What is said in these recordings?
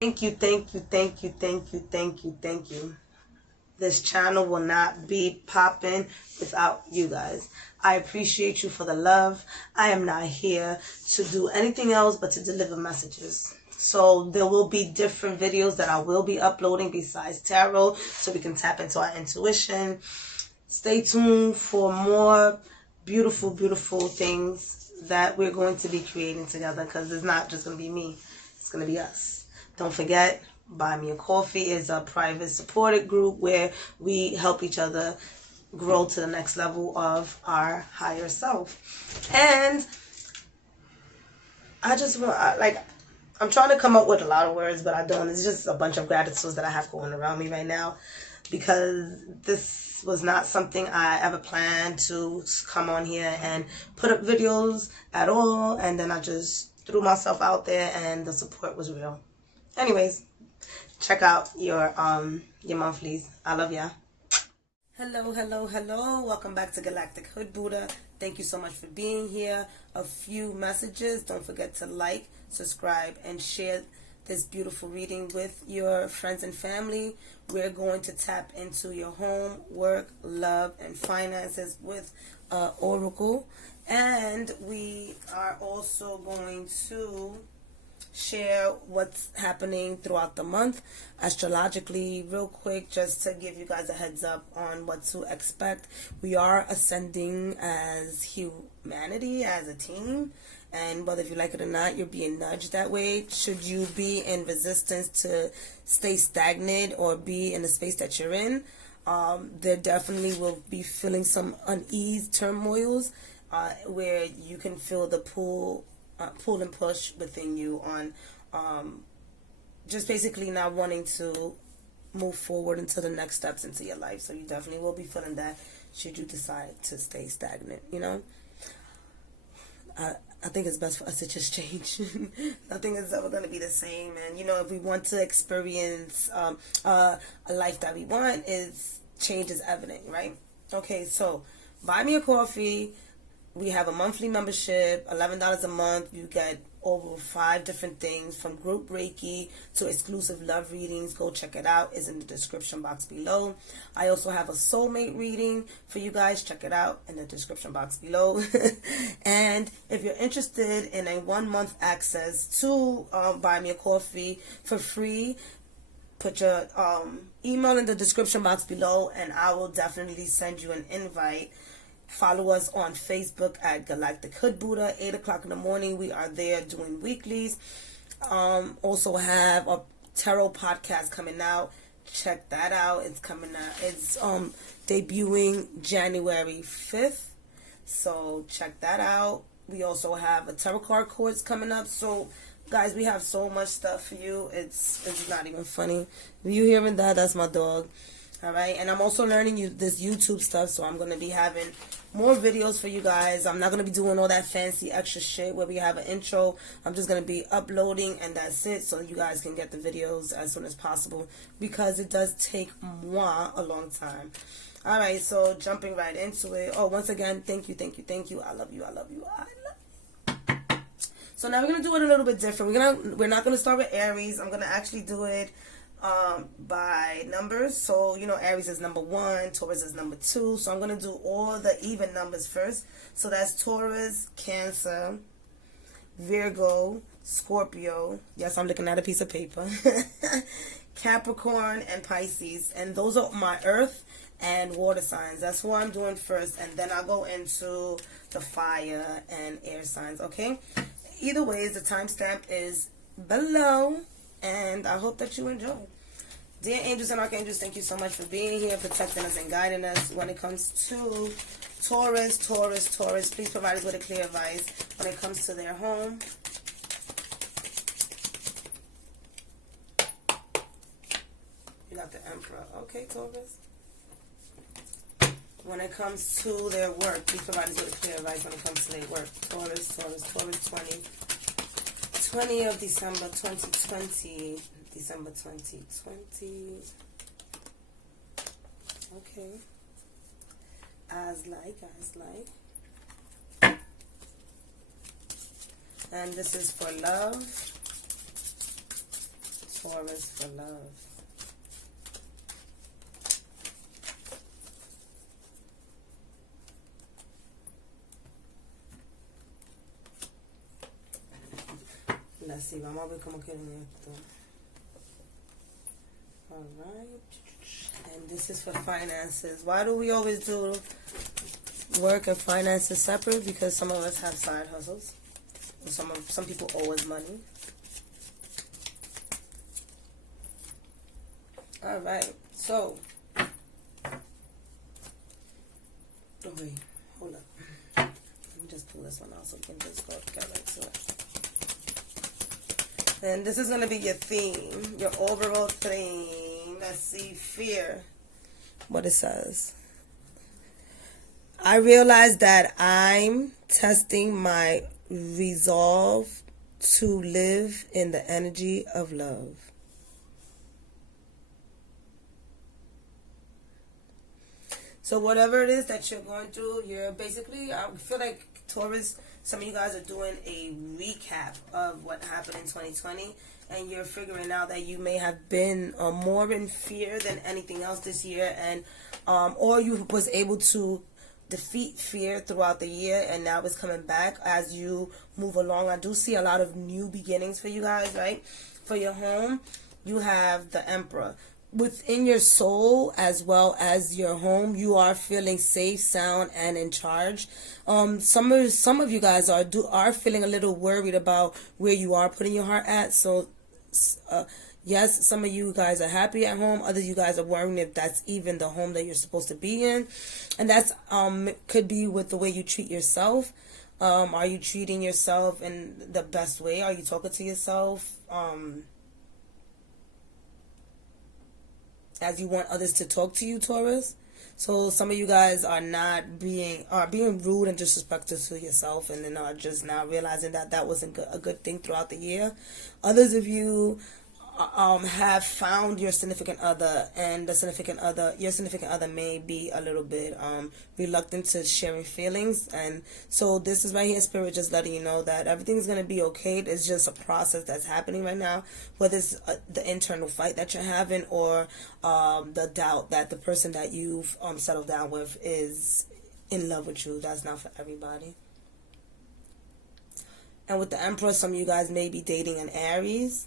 Thank you, thank you, thank you, thank you, thank you, thank you. This channel will not be popping without you guys. I appreciate you for the love. I am not here to do anything else but to deliver messages. So there will be different videos that I will be uploading besides tarot, so we can tap into our intuition. Stay tuned for more beautiful, beautiful things that we're going to be creating together, because it's not just going to be me. It's going to be us. Don't forget, Buy Me a Coffee is a private supported group where we help each other grow to the next level of our higher self. And I just want, I'm trying to come up with a lot of words, but I don't. It's just a bunch of gratitudes that I have going around me right now, because this was not something I ever planned to come on here and put up videos at all. And then I just threw myself out there and the support was real. Anyways, check out your monthlies. I love ya. Hello, hello, hello. Welcome back to Galactic Hoodbuddha. Thank you so much for being here. A few messages. Don't forget to like, subscribe, and share this beautiful reading with your friends and family. We're going to tap into your home, work, love, and finances with Oracle. And we are also going to share what's happening throughout the month astrologically. Real quick, just to give you guys a heads up on what to expect. We are ascending as humanity, as a team, and whether if you like it or not, you're being nudged that way. Should you be in resistance to stay stagnant or be in the space that you're in, there definitely will be feeling some unease, turmoils, where you can feel the pull and push within you on just basically not wanting to move forward into the next steps into your life. So you definitely will be feeling that should you decide to stay stagnant, you know. I think it's best for us to just change. Nothing is ever going to be the same. And, you know, if we want to experience a life that we want, change is evident, right? Okay, so Buy Me a Coffee. We have a monthly membership, $11 a month. You get over 5 different things, from group Reiki to exclusive love readings. Go check it out. It's in the description box below. I also have a soulmate reading for you guys. Check it out in the description box below. And if you're interested in a 1-month access to Buy Me a Coffee for free, put your email in the description box below, and I will definitely send you an invite. Follow us on Facebook at Galactic Hoodbuddha. 8 o'clock in the morning, we are there doing weeklies. Also have a tarot podcast coming out. Check that out. It's coming out. It's debuting January 5th. So check that out. We also have a tarot card course coming up. So guys, we have so much stuff for you. It's not even funny. You hearing that? That's my dog. All right, and I'm also learning this YouTube stuff, so I'm going to be having more videos for you guys. I'm not going to be doing all that fancy extra shit where we have an intro. I'm just going to be uploading, and that's it, so you guys can get the videos as soon as possible, because it does take moi a long time. All right, so jumping right into it. Oh, once again, thank you, thank you, thank you. I love you, I love you, I love you. So now we're going to do it a little bit different. We're not going to start with Aries. I'm going to actually do it by numbers. So, you know, Aries is number 1, Taurus is number 2. So I'm going to do all the even numbers first. So that's Taurus, Cancer, Virgo, Scorpio. Yes, I'm looking at a piece of paper. Capricorn and Pisces. And those are my earth and water signs. That's what I'm doing first. And then I'll go into the fire and air signs. Okay? Either way, the timestamp is below. And I hope that you enjoy. Dear angels and archangels, thank you so much for being here, protecting us and guiding us. When it comes to Taurus, please provide us with a clear advice when it comes to their home. You got the Emperor. Okay, Taurus. When it comes to their work, please provide us with a clear advice when it comes to their work. Taurus, 20 of December 2020. December 2020. Okay. As like. And this is for love. Taurus for love. Let's see, vamos a ver cómo quieren esto. Alright. And this is for finances. Why do we always do work and finances separate? Because some of us have side hustles. Some people owe us money. Alright, so. Oh wait, hold up. Let me just pull this one out so we can just go right to it. And this is going to be your theme, your overall theme. Let's see, fear. What it says. I realize that I'm testing my resolve to live in the energy of love. So whatever it is that you're going through, you're basically, I feel like Taurus, some of you guys are doing a recap of what happened in 2020, and you're figuring out that you may have been more in fear than anything else this year, and or you was able to defeat fear throughout the year, and now it's coming back as you move along. I do see a lot of new beginnings for you guys, right? For your home, you have the Emperor. Within your soul as well as your home, you are feeling safe, sound, and in charge. Some of you guys are feeling a little worried about where you are putting your heart at. So, yes, some of you guys are happy at home. Others you guys are worrying if that's even the home that you're supposed to be in, and that's could be with the way you treat yourself. Are you treating yourself in the best way? Are you talking to yourself? As you want others to talk to you, Taurus. So some of you guys are being rude and disrespectful to yourself, and then are just now realizing that that wasn't a good thing throughout the year. Others of you have found your significant other, and your significant other may be a little bit reluctant to sharing feelings, and so this is right here, Spirit, just letting you know that everything's going to be okay. It's just a process that's happening right now, whether it's the internal fight that you're having, or the doubt that the person that you've settled down with is in love with you. That's not for everybody. And with the Emperor, some of you guys may be dating an Aries.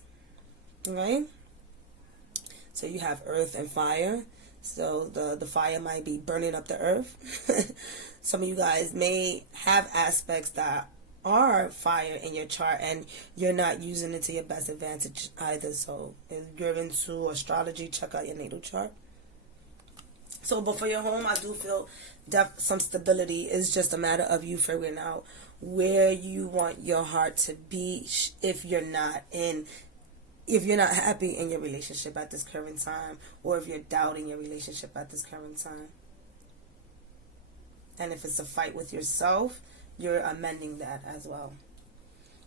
Right? So you have earth and fire. So the fire might be burning up the earth. Some of you guys may have aspects that are fire in your chart, and you're not using it to your best advantage either. So if you're into astrology, check out your natal chart. So, but for your home, I do feel some stability. Is just a matter of you figuring out where you want your heart to be if you're not happy in your relationship at this current time, or if you're doubting your relationship at this current time. And if it's a fight with yourself, you're amending that as well.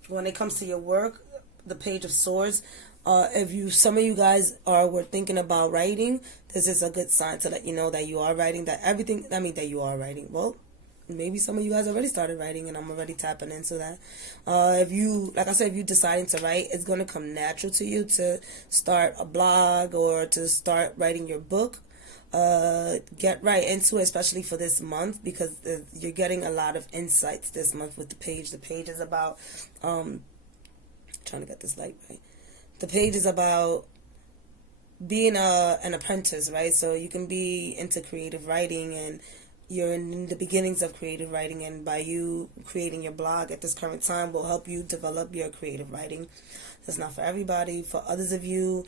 When it comes to your work, the Page of Swords, some of you guys were thinking about writing, this is a good sign to let you know that you are writing, that you are writing. Well, maybe some of you guys already started writing, and I'm already tapping into that. If you deciding to write, it's going to come natural to you to start a blog or to start writing your book. Get right into it, especially for this month, because you're getting a lot of insights this month with the page. The page is about, trying to get this light right. The page is about being an apprentice, right? So you can be into creative writing, and you're in the beginnings of creative writing, and by you creating your blog at this current time will help you develop your creative writing. That's not for everybody. For others of you,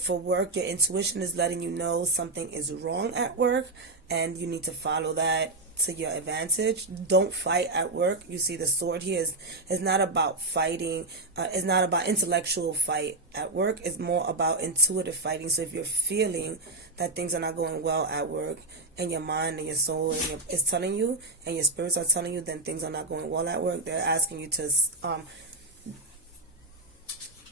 for work, your intuition is letting you know something is wrong at work, and you need to follow that to your advantage. Don't fight at work. You see the sword here is not about fighting. It's not about intellectual fight at work. It's more about intuitive fighting. So if you're feeling that things are not going well at work, and your mind and your soul is telling you, and your spirits are telling you, then things are not going well at work. They're asking you to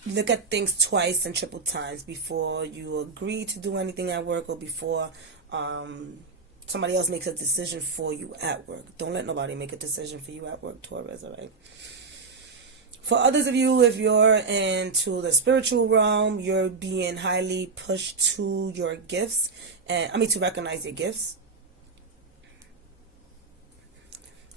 look at things twice and triple times before you agree to do anything at work, or before somebody else makes a decision for you at work. Don't let nobody make a decision for you at work, Taurus, all right? For others of you, if you're into the spiritual realm, you're being highly pushed to your gifts, and to recognize your gifts.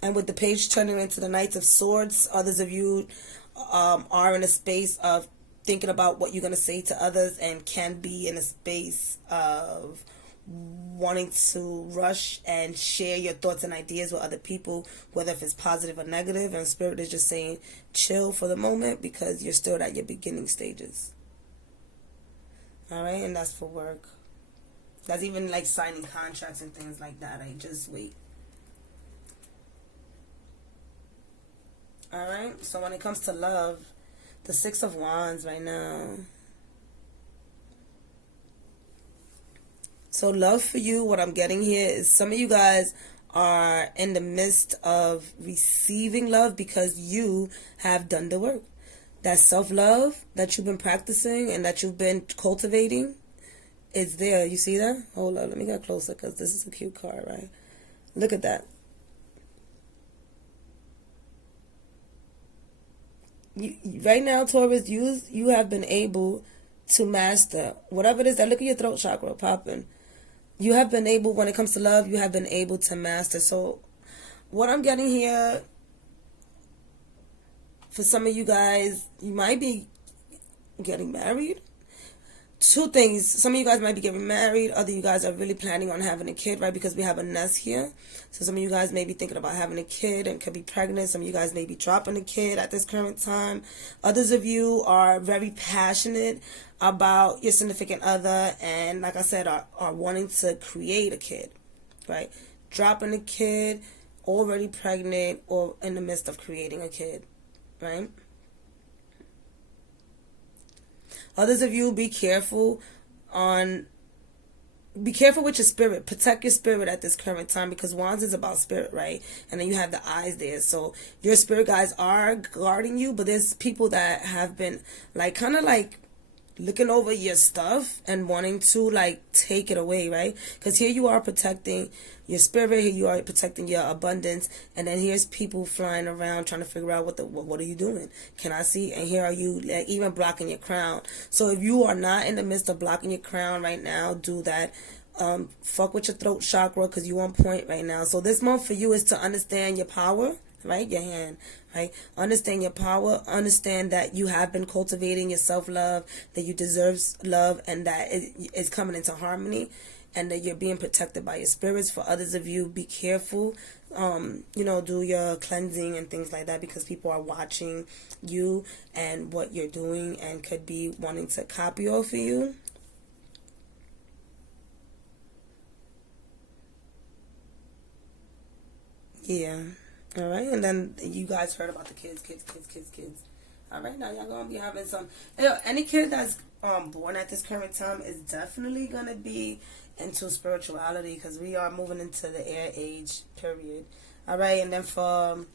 And with the page turning into the Knights of Swords, others of you are in a space of thinking about what you're going to say to others, and can be in a space of wanting to rush and share your thoughts and ideas with other people, whether if it's positive or negative. And Spirit is just saying chill for the moment, because you're still at your beginning stages. Alright, and that's for work. That's even like signing contracts and things like that. Just wait. Alright, so when it comes to love, the Six of Wands right now. So love for you, what I'm getting here is some of you guys are in the midst of receiving love because you have done the work. That self-love that you've been practicing and that you've been cultivating, it's there. You see that? Hold on, let me get closer because this is a cute card, right? Look at that. Right now, Taurus, you have been able to master whatever it is that, look at your throat chakra popping. You have been able, when it comes to love, you have been able to master. So what I'm getting here, for some of you guys, you might be getting married. Two things. Some of you guys might be getting married. Other you guys are really planning on having a kid, right? Because we have a nest here. So some of you guys may be thinking about having a kid and could be pregnant. Some of you guys may be dropping a kid at this current time. Others of you are very passionate about your significant other, and like I said, are wanting to create a kid, right? Dropping a kid, already pregnant, or in the midst of creating a kid, right? Others of you, be careful with your spirit. Protect your spirit at this current time, because Wands is about spirit, right? And then you have the eyes there. So your spirit guides are guarding you, but there's people that have been like kind of like looking over your stuff and wanting to like take it away, right? Because here you are protecting your spirit, here you are protecting your abundance, and then here's people flying around trying to figure out what are you doing? Can I see? And here are you like, even blocking your crown. So if you are not in the midst of blocking your crown right now, do that. Fuck with your throat chakra, because you on point right now. So this month for you is to understand your power, right? Your hand, right? Understand your power. Understand that you have been cultivating your self-love, that you deserve love, and that it is coming into harmony, and that you're being protected by your spirits. For others of you, be careful. Do your cleansing and things like that, because people are watching you and what you're doing and could be wanting to copy off of you. Yeah. All right, and then you guys heard about the kids. All right, now y'all gonna be having some. Any kid that's born at this current time is definitely gonna be into spirituality, because we are moving into the air age period. All right, and then for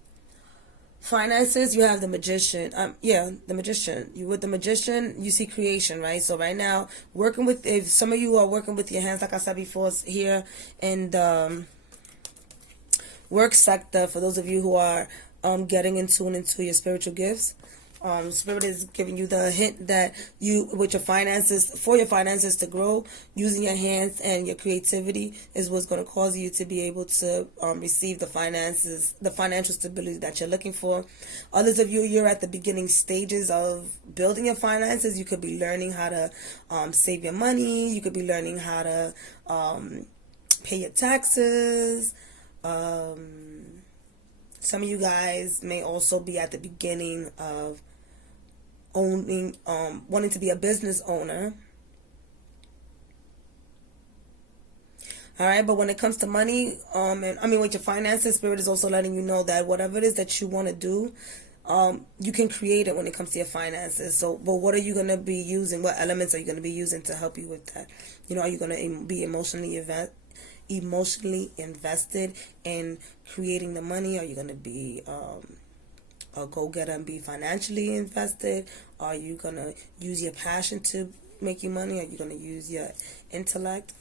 finances, you have the magician. The magician. With the magician, you see creation, right? So right now, if some of you are working with your hands, like I said before, here, and work sector, for those of you who are getting in tune into your spiritual gifts, Spirit is giving you the hint that with your finances, for your finances to grow, using your hands and your creativity is what's going to cause you to be able to receive the financial stability that you're looking for. Others of you, you're at the beginning stages of building your finances. You could be learning how to save your money. You could be learning how to pay your taxes. Some of you guys may also be at the beginning of wanting to be a business owner. All right, but when it comes to money, with your finances, Spirit is also letting you know that whatever it is that you want to do, you can create it when it comes to your finances. So, but what are you going to be using? What elements are you going to be using to help you with that? Are you going to be emotionally invested in creating the money? Are you going to be a go-getter and be financially invested? Are you going to use your passion to make you money? Are you going to use your intellect?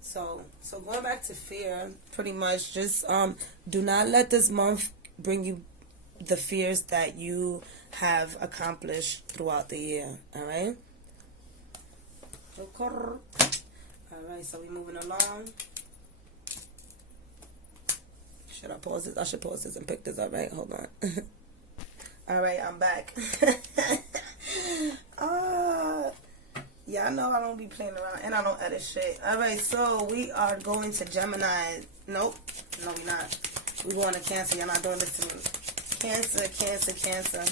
So going back to fear, pretty much just do not let this month bring you the fears that you have accomplished throughout the year. All right. All right, so we're moving along. Should I pause this? I should pause this and pick this up, right? Hold on. All right, I'm back. Yeah, I know I don't be playing around, and I don't edit shit. All right, so we are going to Gemini. Nope. No, we're not. We're going to Cancer. You're not doing this to me. Cancer, Cancer, Cancer.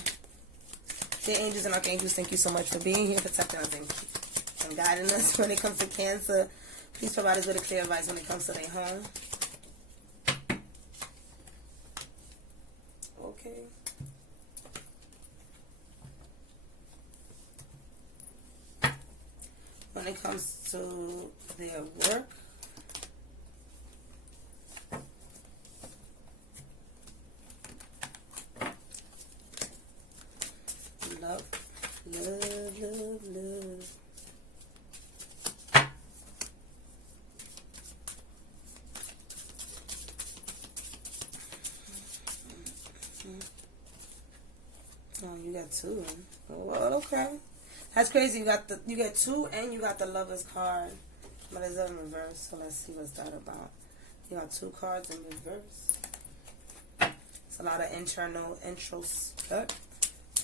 Dear angels and archangels, thank you so much for being here, protecting us and guiding us when it comes to Cancer. Please provide us with a clear advice when it comes to their home. Okay. When it comes to their work. Love, love, love, love. Oh, you got two. Well, okay. That's crazy. You got two, and you got the Lover's card, but it's in reverse. So let's see what's that about. You got two cards in reverse. It's a lot of internal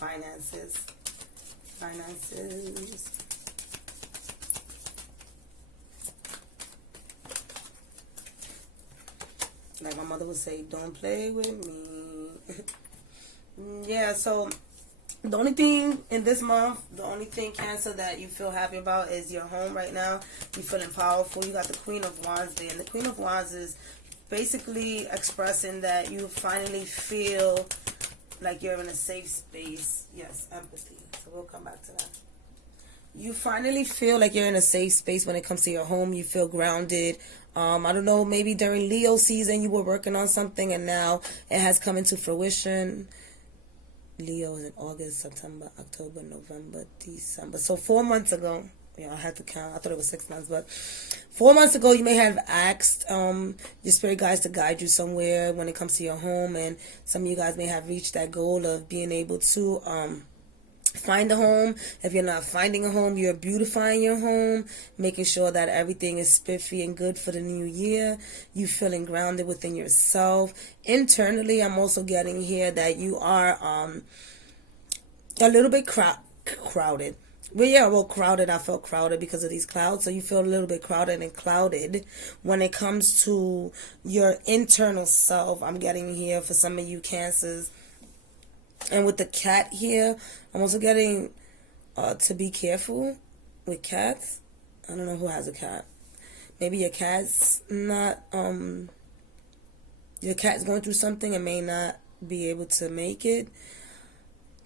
finances. Like my mother would say, don't play with me. Yeah, so the only thing in this month, the only thing, Cancer, that you feel happy about is your home right now. You're feeling powerful. You got the Queen of Wands there. And the Queen of Wands is basically expressing that you finally feel like you're in a safe space. Yes, empathy. So we'll come back to that. You finally feel like you're in a safe space when it comes to your home. You feel grounded. I don't know, maybe during Leo season you were working on something and now it has come into fruition. Leo is in August, September, October, November, December. So 4 months ago, yeah, I had to count. I thought it was 6 months, but 4 months ago, you may have asked your spirit guides to guide you somewhere when it comes to your home, and some of you guys may have reached that goal of being able to find a home. If you're not finding a home, you're beautifying your home, making sure that everything is spiffy and good for the new year. You feeling grounded within yourself. Internally, I'm also getting here that you are a little bit crowded. Well, crowded. I felt crowded because of these clouds. So you feel a little bit crowded and clouded when it comes to your internal self. I'm getting here for some of you Cancers. And with the cat here, I'm also getting to be careful with cats. I don't know who has a cat. Maybe your cat's not, your cat's going through something and may not be able to make it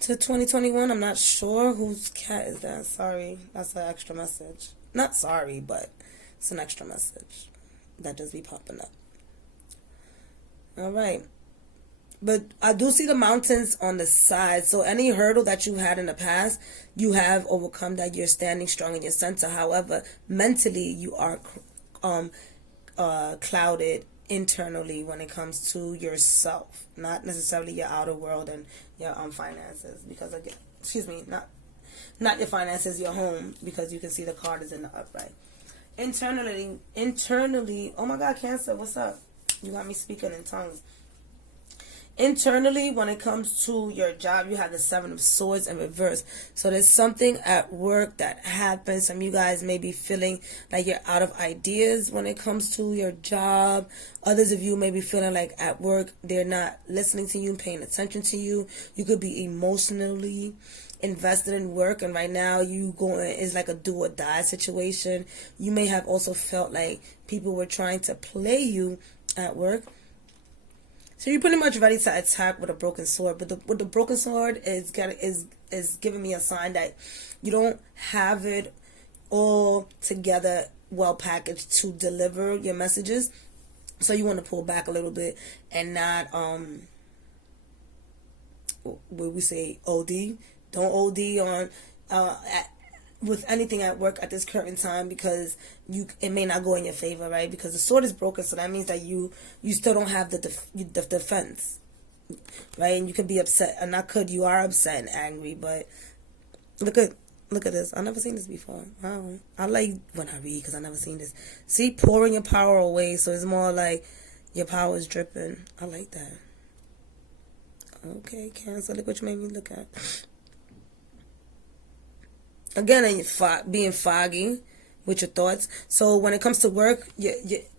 to 2021. I'm not sure whose cat is that. Sorry, that's an extra message. Not sorry, but it's an extra message that just be popping up. All right. But I do see the mountains on the side. So any hurdle that you had in the past, you have overcome that. You're standing strong in your center. However, mentally, you are clouded internally when it comes to yourself. Not necessarily your outer world and your finances. Because, again, excuse me, not your finances, your home. Because you can see the card is in the upright. Internally, oh my God, Cancer, what's up? You got me speaking in tongues. Internally, when it comes to your job, you have the Seven of Swords in reverse. So there's something at work that happens. Some of you guys may be feeling like you're out of ideas when it comes to your job. Others of you may be feeling like at work, they're not listening to you and paying attention to you. You could be emotionally invested in work, and right now it's like a do or die situation. You may have also felt like people were trying to play you at work. So you're pretty much ready to attack with a broken sword. But with the broken sword is giving me a sign that you don't have it all together, well packaged to deliver your messages. So you want to pull back a little bit and not what we say, OD. Don't OD on with anything at work at this current time, because it may not go in your favor, right? Because the sword is broken, so that means that you still don't have the defense. right? And you could be upset, and you are upset and angry, but look at this. I've never seen this before. Wow. I like when I read because I've never seen this. See, pouring your power away, so it's more like your power is dripping. I like that. Okay, Cancer, look what you made me look at. Again, being foggy with your thoughts. So when it comes to work,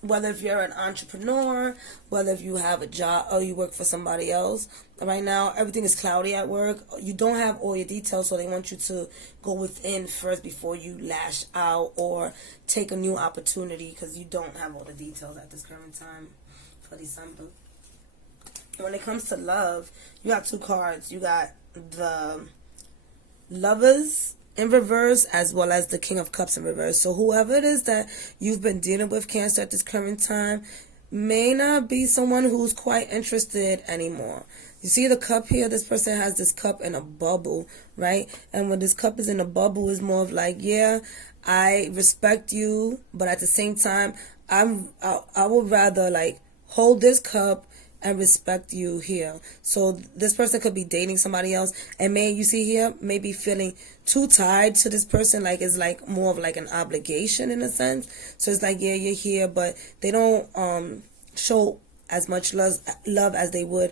whether if you're an entrepreneur, whether if you have a job or you work for somebody else, right now everything is cloudy at work. You don't have all your details, so they want you to go within first before you lash out or take a new opportunity, because you don't have all the details at this current time for December. When it comes to love, you got two cards. You got the Lovers in reverse, as well as the King of Cups in reverse. So whoever it is that you've been dealing with, Cancer, at this current time, may not be someone who's quite interested anymore. You see the cup here? This person has this cup in a bubble, right? And when this cup is in a bubble, is more of like, yeah, I respect you, but at the same time, I would rather like hold this cup and respect you here. So this person could be dating somebody else, and you see here, maybe feeling too tied to this person, like it's like more of like an obligation in a sense. So it's like, yeah, you're here, but they don't show as much love as they would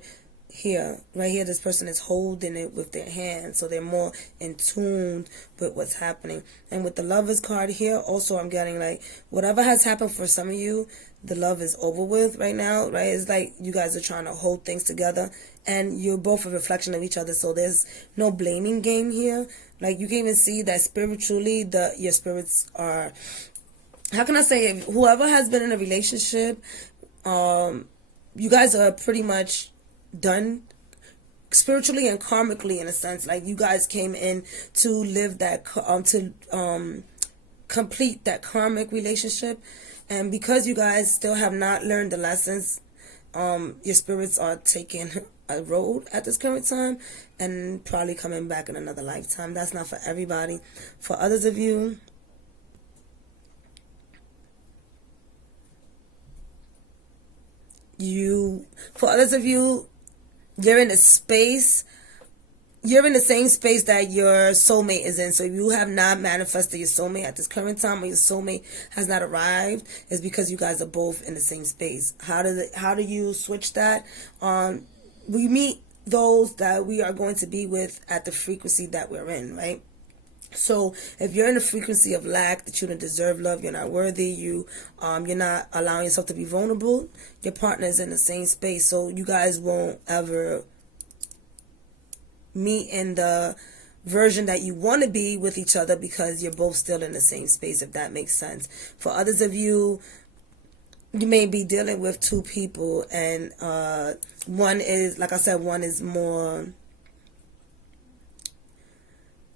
here. Right here, this person is holding it with their hands, so they're more in tune with what's happening. And with the Lovers card here, also I'm getting like whatever has happened for some of you, the love is over with right now, right? It's like you guys are trying to hold things together, and you're both a reflection of each other, so there's no blaming game here. Like you can even see that spiritually, your spirits are, how can I say it? Whoever has been in a relationship, you guys are pretty much done spiritually and karmically, in a sense. Like you guys came in to live that, complete that karmic relationship. And because you guys still have not learned the lessons, your spirits are taking a road at this current time and probably coming back in another lifetime. That's not for everybody. For others of you, you're in a space, you're in the same space that your soulmate is in. So if you have not manifested your soulmate at this current time, or your soulmate has not arrived, it's because you guys are both in the same space. How do you switch that? We meet those that we are going to be with at the frequency that we're in, right? So if you're in a frequency of lack, that you don't deserve love, you're not worthy, you're not allowing yourself to be vulnerable, your partner is in the same space. So you guys won't ever meet in the version that you want to be with each other, because you're both still in the same space, if that makes sense. For others of you, you may be dealing with two people, and one is, like I said, one is more.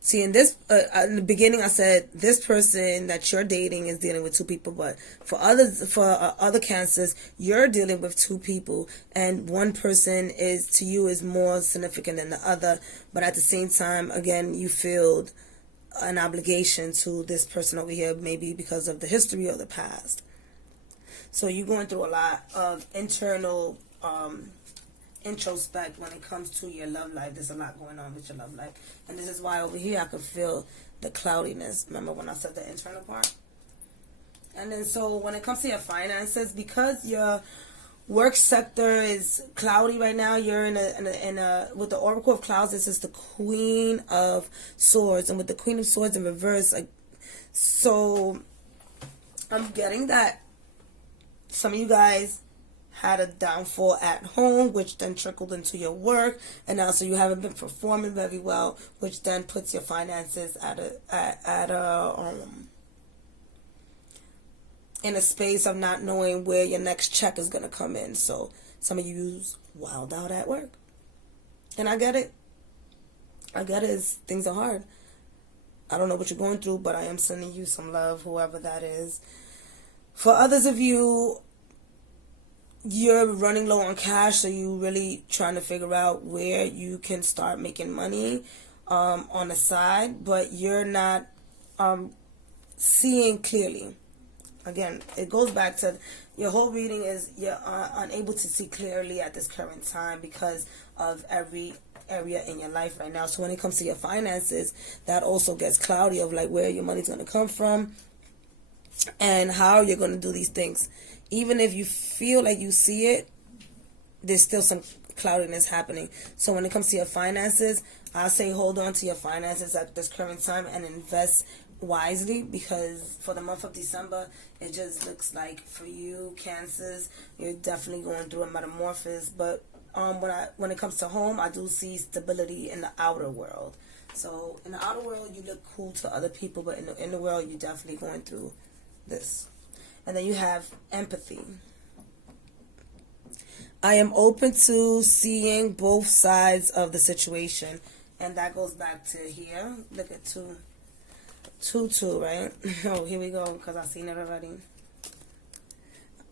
See, in this, in the beginning, I said this person that you're dating is dealing with two people, but for other Cancers, you're dealing with two people, and one person to you is more significant than the other. But at the same time, again, you feel an obligation to this person over here, maybe because of the history of the past. So you're going through a lot of internal introspect when it comes to your love life. There's a lot going on with your love life, and this is why over here I could feel the cloudiness. Remember when I said the internal part? And then so when it comes to your finances, because your work sector is cloudy right now, you're in a with the Oracle of Clouds, this is the Queen of Swords, and with the Queen of Swords in reverse, so I'm getting that some of you guys had a downfall at home, which then trickled into your work, and now so you haven't been performing very well, which then puts your finances in a space of not knowing where your next check is going to come in. So some of you's wild out at work, and I get it. Things are hard. I don't know what you're going through, but I am sending you some love, whoever that is. For others of you, you're running low on cash, so you're really trying to figure out where you can start making money on the side, but you're not seeing clearly. Again, it goes back to your whole reading is you're unable to see clearly at this current time because of every area in your life right now. So when it comes to your finances, that also gets cloudy of like where your money's going to come from and how you're going to do these things. Even if you feel like you see it, there's still some cloudiness happening. So when it comes to your finances, I'll say hold on to your finances at this current time and invest wisely, because for the month of December, it just looks like for you Cancers, you're definitely going through a metamorphosis. But when it comes to home, I do see stability in the outer world. So in the outer world, you look cool to other people, but in the inner world, you're definitely going through this. And then you have empathy. I am open to seeing both sides of the situation. And that goes back to here. Look at 2, right? Oh, here we go, because I've seen it already.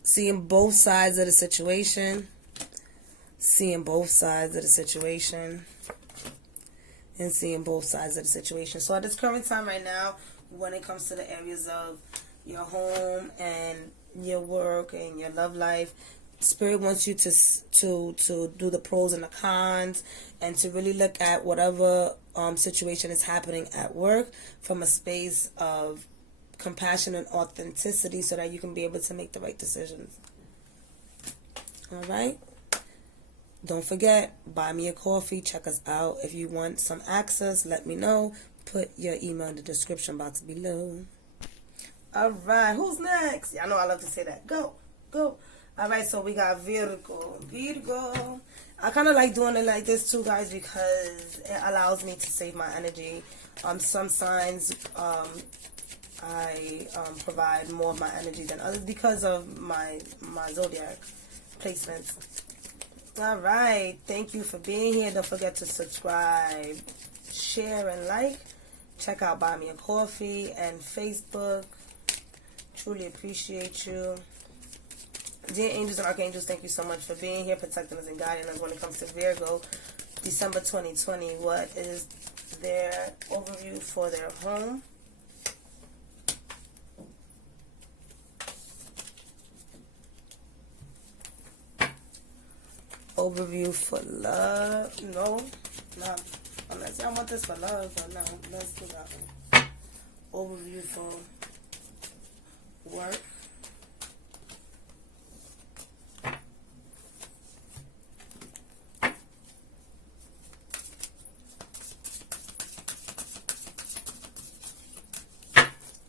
Seeing both sides of the situation. Seeing both sides of the situation. And seeing both sides of the situation. So at this current time right now, when it comes to the areas of your home and your work and your love life, Spirit wants you to do the pros and the cons and to really look at whatever situation is happening at work from a space of compassion and authenticity so that you can be able to make the right decisions. All right? Don't forget, buy me a coffee. Check us out. If you want some access, let me know. Put your email in the description box below. All right, who's next? Y'all know I love to say that. Go. All right, so we got Virgo. I kind of like doing it like this too, guys, because it allows me to save my energy. Some signs I provide more of my energy than others because of my zodiac placements. All right, thank you for being here. Don't forget to subscribe, share, and like. Check out Buy Me a Coffee and Facebook. Truly appreciate you. Dear angels and archangels, thank you so much for being here, protecting us and guiding us when it comes to Virgo. December 2020, what is their overview for their home? Overview for love? No, not unless y'all want this for love, but no, let's do that one. Overview for work.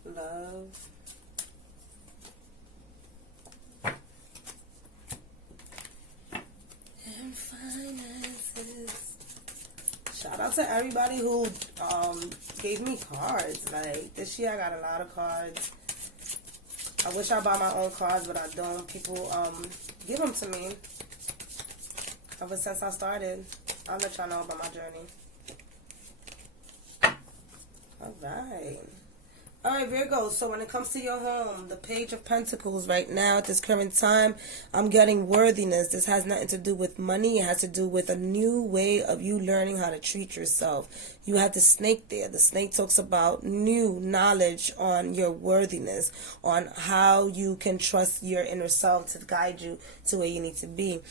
Love. And finances. Shout out to everybody who gave me cards. Like this year I got a lot of cards. I wish I buy my own cards, but I don't. People give them to me. Ever since I started. I'll let y'all know about my journey. Alright. Alright, Virgo, so when it comes to your home, the Page of Pentacles right now at this current time, I'm getting worthiness. This has nothing to do with money. It has to do with a new way of you learning how to treat yourself. You have the snake there. The snake talks about new knowledge on your worthiness, on how you can trust your inner self to guide you to where you need to be.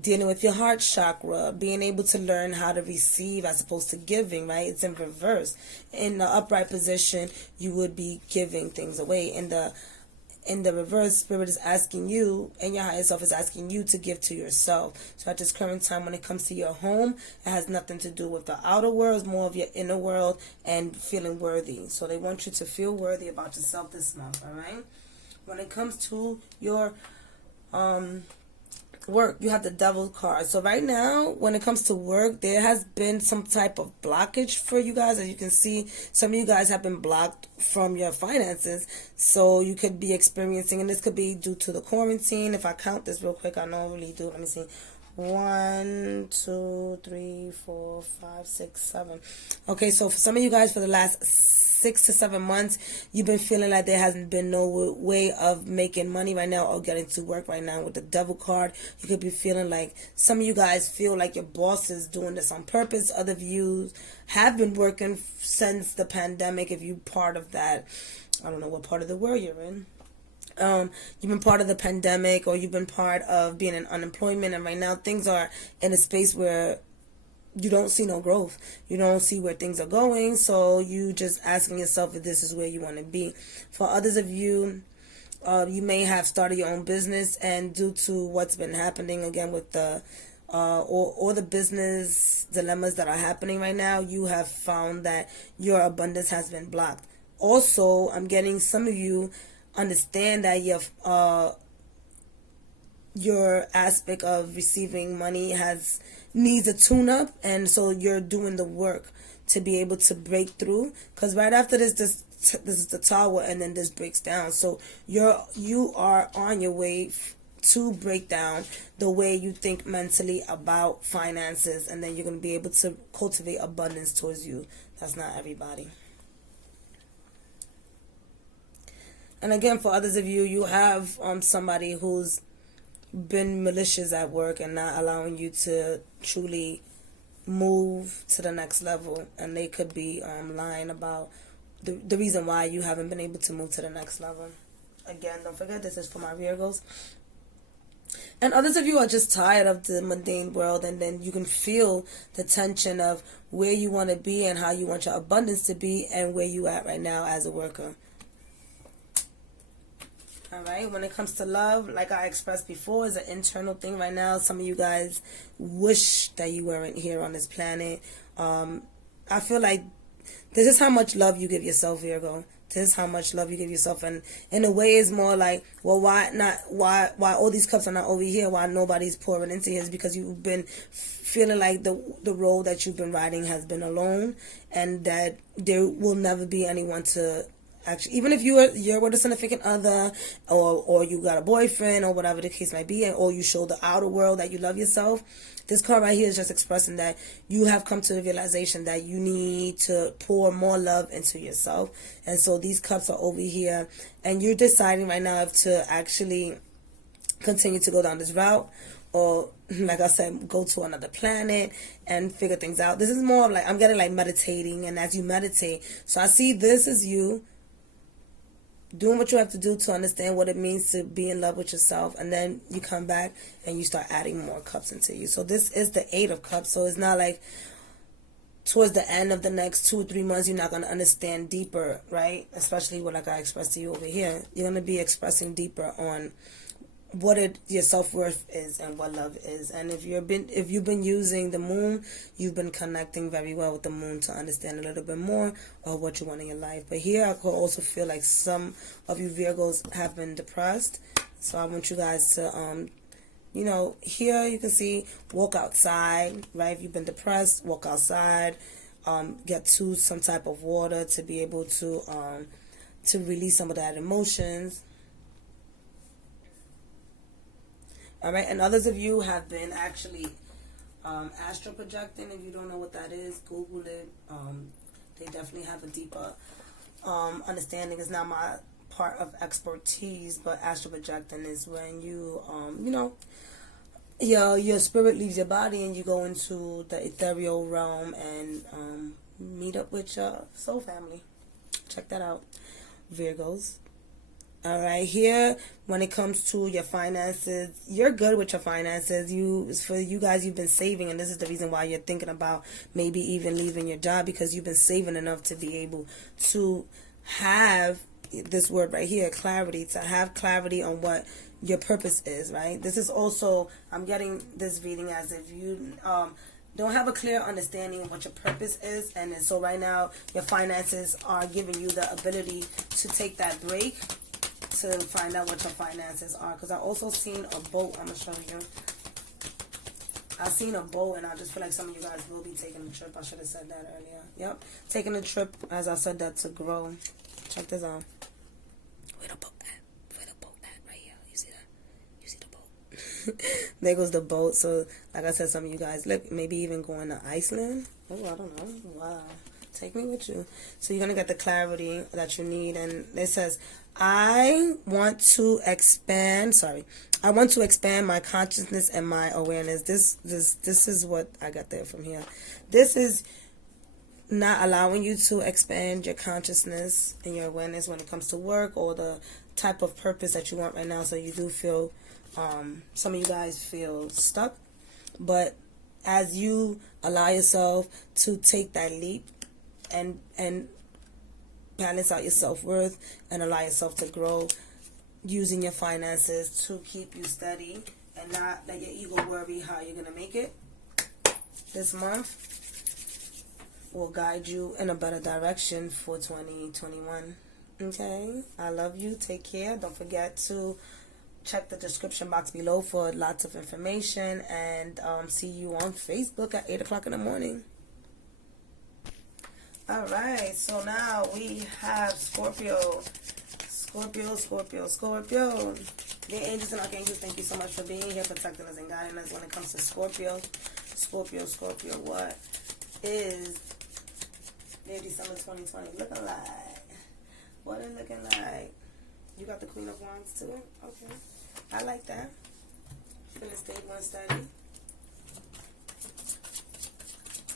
Dealing with your heart chakra, being able to learn how to receive as opposed to giving, right? It's in reverse. In the upright position, you would be giving things away. In the reverse, Spirit is asking you, and your higher self is asking you to give to yourself. So at this current time, when it comes to your home, it has nothing to do with the outer world. It's more of your inner world and feeling worthy. So they want you to feel worthy about yourself this month, all right? When it comes to your work, you have the Devil card. So right now, when it comes to work, there has been some type of blockage for you guys. As you can see, some of you guys have been blocked from your finances. So you could be experiencing, and this could be due to the quarantine. If I count this real quick, I normally do. Let me see. 1, 2, 3, 4, 5, 6, 7. Okay, so for some of you guys, for the last 6 to 7 months, you've been feeling like there hasn't been no way of making money right now or getting to work right now. With the devil card, you could be feeling like some of you guys feel like your boss is doing this on purpose. Other of you have been working since the pandemic. If you part of that, I don't know what part of the world you're in. You've been part of the pandemic, or you've been part of being in unemployment, and right now things are in a space where you don't see no growth. You don't see where things are going, so you just asking yourself if this is where you want to be. For others of you, you may have started your own business, and due to what's been happening again with the or the business dilemmas that are happening right now, you have found that your abundance has been blocked. Also, I'm getting some of you understand that your aspect of receiving money needs a tune-up, and so you're doing the work to be able to break through, because right after this is the tower, and then this breaks down. So you are on your way to break down the way you think mentally about finances, and then you're going to be able to cultivate abundance towards you. That's not everybody. And again, for others of you, you have somebody who's been malicious at work and not allowing you to truly move to the next level. And they could be lying about the reason why you haven't been able to move to the next level. Again, don't forget, this is for my Virgos. And others of you are just tired of the mundane world, and then you can feel the tension of where you want to be and how you want your abundance to be, and where you at right now as a worker. Alright, when it comes to love, like I expressed before, is an internal thing right now. Some of you guys wish that you weren't here on this planet. I feel like this is how much love you give yourself, Virgo. This is how much love you give yourself, and in a way it's more like, well, why all these cups are not over here, why nobody's pouring into here, is because you've been feeling like the road that you've been riding has been alone, and that there will never be anyone to actually, even if you're with a significant other, or you got a boyfriend, or whatever the case might be, or you show the outer world that you love yourself, this card right here is just expressing that you have come to the realization that you need to pour more love into yourself. And so these cups are over here, and you're deciding right now if to actually continue to go down this route, or, like I said, go to another planet and figure things out. This is more of like, I'm getting like meditating, and as you meditate, so I see this is you doing what you have to do to understand what it means to be in love with yourself, and then you come back and you start adding more cups into you. So this is the 8 of Cups, so it's not like towards the end of the next 2 or 3 months you're not going to understand deeper, right? Especially what, like I expressed to you over here, you're going to be expressing deeper on what your self-worth is and what love is. And if you've been using the moon, you've been connecting very well with the moon to understand a little bit more of what you want in your life. But here I could also feel like some of you Virgos have been depressed, so I want you guys to here you can see, walk outside, right? If you've been depressed, walk outside, get to some type of water to be able to release some of that emotions. All right, and others of you have been actually astral projecting. If you don't know what that is, Google it. They definitely have a deeper understanding. It's not my part of expertise, but astral projecting is when you, your spirit leaves your body and you go into the ethereal realm and meet up with your soul family. Check that out, Virgos. All right, here, when it comes to your finances, you're good with your finances. For you guys, you've been saving, and this is the reason why you're thinking about maybe even leaving your job, because you've been saving enough to be able to have this word right here, clarity, to have clarity on what your purpose is, right? This is also, I'm getting this reading as if you don't have a clear understanding of what your purpose is, and so right now your finances are giving you the ability to take that break to find out what your finances are. Because I also seen a boat. I'm going to show you. I seen a boat, and I just feel like some of you guys will be taking a trip. I should have said that earlier. Yep. Taking a trip, as I said that, to grow. Check this out. Where the boat at? Where the boat at? Right here. You see that? You see the boat? There goes the boat. So, like I said, some of you guys, look, maybe even going to Iceland. Oh, I don't know. Wow. Take me with you. So you're going to get the clarity that you need. And it says, I want to expand my consciousness and my awareness. This is what I got there from here. This is not allowing you to expand your consciousness and your awareness when it comes to work or the type of purpose that you want right now. So you do feel, some of you guys feel stuck. But as you allow yourself to take that leap, and balance out your self-worth and allow yourself to grow using your finances to keep you steady and not let your ego worry how you're going to make it, this month will guide you in a better direction for 2021. Okay? I love you. Take care. Don't forget to check the description box below for lots of information, and see you on Facebook at 8 o'clock in the morning. Alright, so now we have Scorpio. Scorpio. The angels and archangels, thank you so much for being here, protecting us and guiding us when it comes to Scorpio. Scorpio, what is their December 2020 looking like? What is it looking like? You got the Queen of Wands too? Okay. I like that. Feeling stable and steady.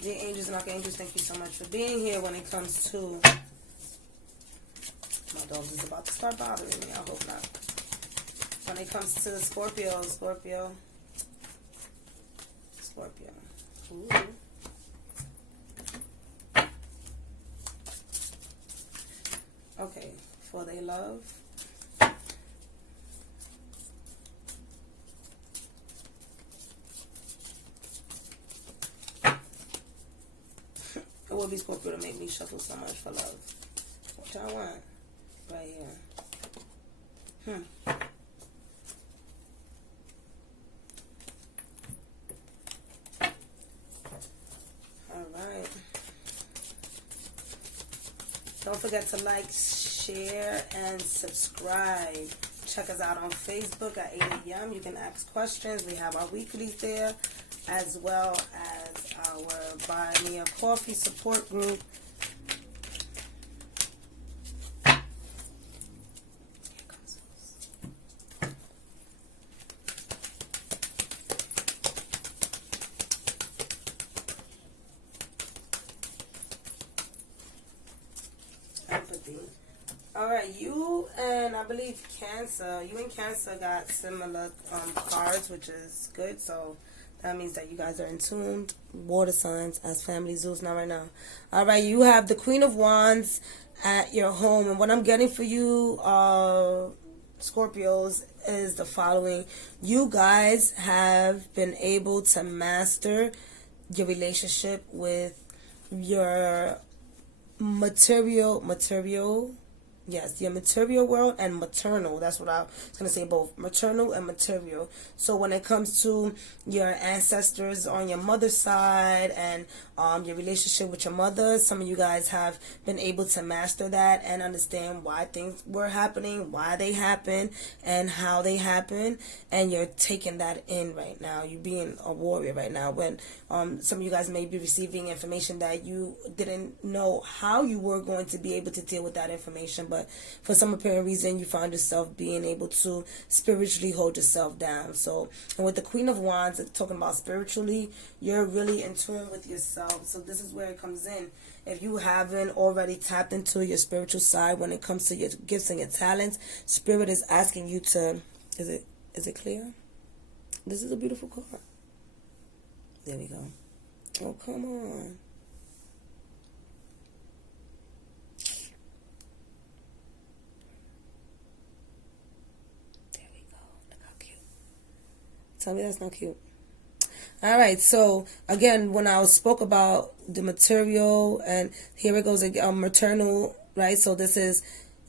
The angels and archangels, thank you so much for being here when it comes to... My dog is about to start bothering me. I hope not. When it comes to Scorpio. Ooh. Okay, for their love. It would be Scorpio to make me shuffle so much for love. What y'all want? Right here. Alright. Don't forget to like, share, and subscribe. Check us out on Facebook at 8 a.m. You can ask questions. We have our weeklies there, as well as our Buy Me a Coffee support group. Empathy. Alright, you and I believe Cancer. You and Cancer got similar cards, which is good. So that means that you guys are in tuned. Water signs as family zoos now right now. Alright, you have the Queen of Wands at your home. And what I'm getting for you, Scorpios, is the following. You guys have been able to master your relationship with your material, yes, your material world and maternal. That's what I was going to say, both maternal and material. So when it comes to your ancestors on your mother's side and your relationship with your mother, some of you guys have been able to master that and understand why things were happening, why they happened, and how they happened. And you're taking that in right now. You're being a warrior right now. When some of you guys may be receiving information that you didn't know how you were going to be able to deal with that information, but for some apparent reason you found yourself being able to spiritually hold yourself down. So, and with the Queen of Wands, talking about spiritually, you're really in tune with yourself. So this is where it comes in. If you haven't already tapped into your spiritual side when it comes to your gifts and your talents, Spirit is asking you to, is it clear? This is a beautiful card. There we go. Oh, come on. There we go. Look how cute. Tell me that's not cute. All right, so again, when I spoke about the material, and here it goes, maternal, right? So this is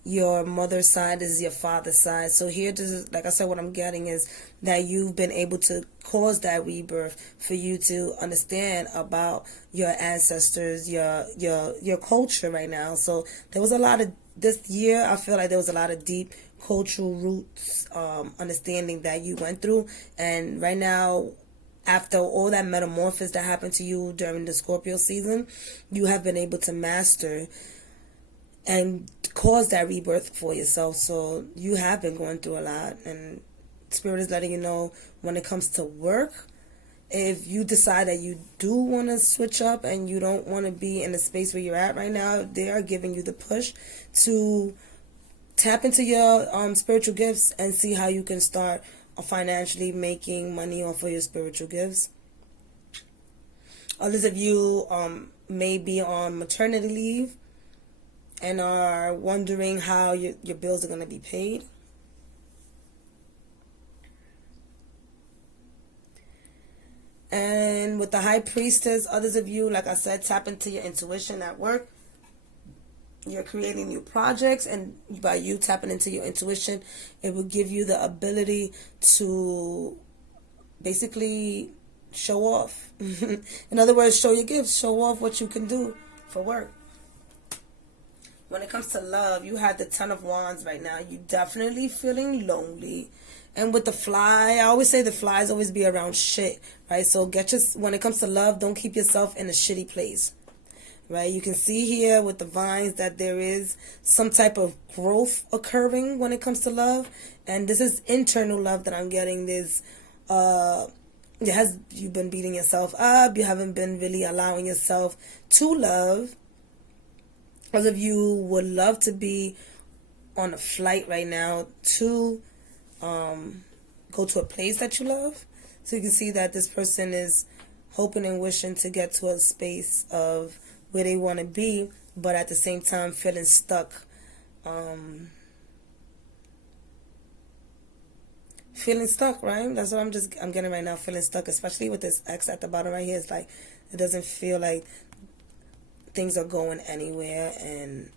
your mother's side, this is your father's side. So here, this is, like I said, what I'm getting is that you've been able to cause that rebirth for you to understand about your ancestors, your culture right now. So there was a lot of, this year, I feel like there was a lot of deep cultural roots, understanding that you went through, and right now, after all that metamorphosis that happened to you during the Scorpio season, you have been able to master and cause that rebirth for yourself. So you have been going through a lot, and Spirit is letting you know when it comes to work, if you decide that you do want to switch up and you don't want to be in the space where you're at right now, they are giving you the push to tap into your spiritual gifts and see how you can start financially making money off of your spiritual gifts. Others of you may be on maternity leave and are wondering how your bills are going to be paid. And with the High Priestess, others of you, like I said, tap into your intuition at work. You're creating new projects, and by you tapping into your intuition, it will give you the ability to basically show off. In other words, show your gifts, show off what you can do for work. When it comes to love, you have the Ten of Wands right now. You're definitely feeling lonely. And with the fly, I always say the flies always be around shit, right? So when it comes to love, don't keep yourself in a shitty place, right? You can see here with the vines that there is some type of growth occurring when it comes to love. And this is internal love that I'm getting. You've been beating yourself up. You haven't been really allowing yourself to love. Those of you would love to be on a flight right now to go to a place that you love. So you can see that this person is hoping and wishing to get to a space of where they want to be, but at the same time feeling stuck. Feeling stuck, right? That's what I'm getting right now, feeling stuck, especially with this X at the bottom right here. It's like it doesn't feel like things are going anywhere and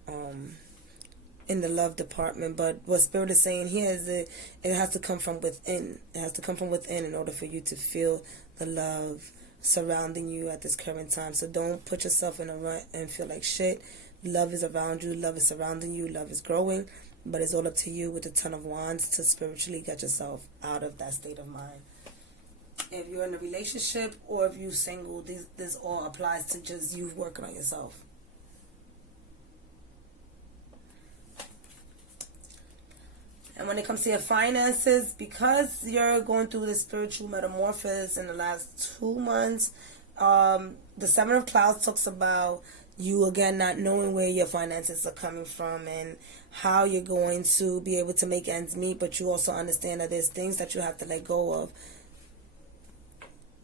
in the love department. But what Spirit is saying here is that it has to come from within. It has to come from within in order for you to feel the love surrounding you at this current time. So don't put yourself in a rut and feel like shit. Love is around you. Love is surrounding you. Love is growing. But it's all up to you with the Ten of Wands to spiritually get yourself out of that state of mind. If you're in a relationship or if you're single, this all applies to just you working on yourself. And when it comes to your finances, because you're going through the spiritual metamorphosis in the last 2 months, the Seven of Clouds talks about you again not knowing where your finances are coming from and how you're going to be able to make ends meet, but you also understand that there's things that you have to let go of.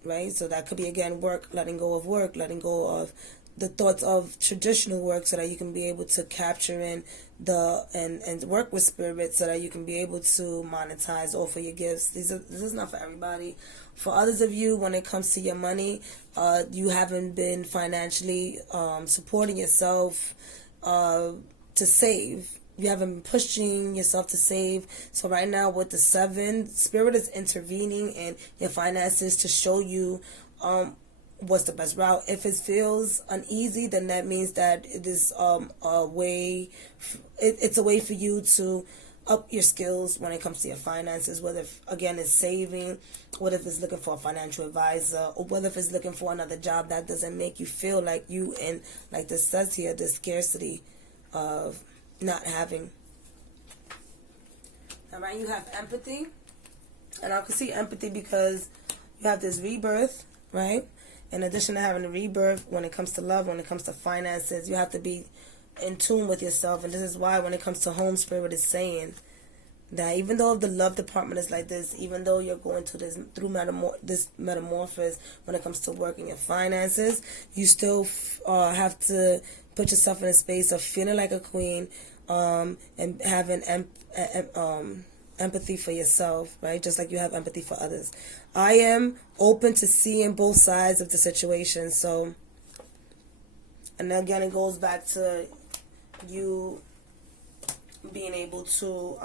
Right? So that could be, again, work, letting go of work, letting go of the thoughts of traditional work so that you can be able to capture in and work with spirit so that you can be able to monetize all for your gifts. This is not for everybody. For others of you, when it comes to your money, you haven't been financially supporting yourself to save. You haven't been pushing yourself to save. So right now with the 7, Spirit is intervening in your finances to show you what's the best route. If it feels uneasy, then that means that it is a way. It's a way for you to up your skills when it comes to your finances. Whether again it's saving, whether if it's looking for a financial advisor, or whether if it's looking for another job that doesn't make you feel like you in, like this says here, the scarcity of not having. All right, you have empathy, and I can see empathy because you have this rebirth, right? In addition to having a rebirth, when it comes to love, when it comes to finances, you have to be in tune with yourself. And this is why when it comes to home, Spirit is saying that even though the love department is like this, even though you're going through this metamorphosis when it comes to work and your finances, you still have to put yourself in a space of feeling like a queen and having empathy for yourself, right? Just like you have empathy for others. I am open to seeing both sides of the situation. So, and again, it goes back to you being able to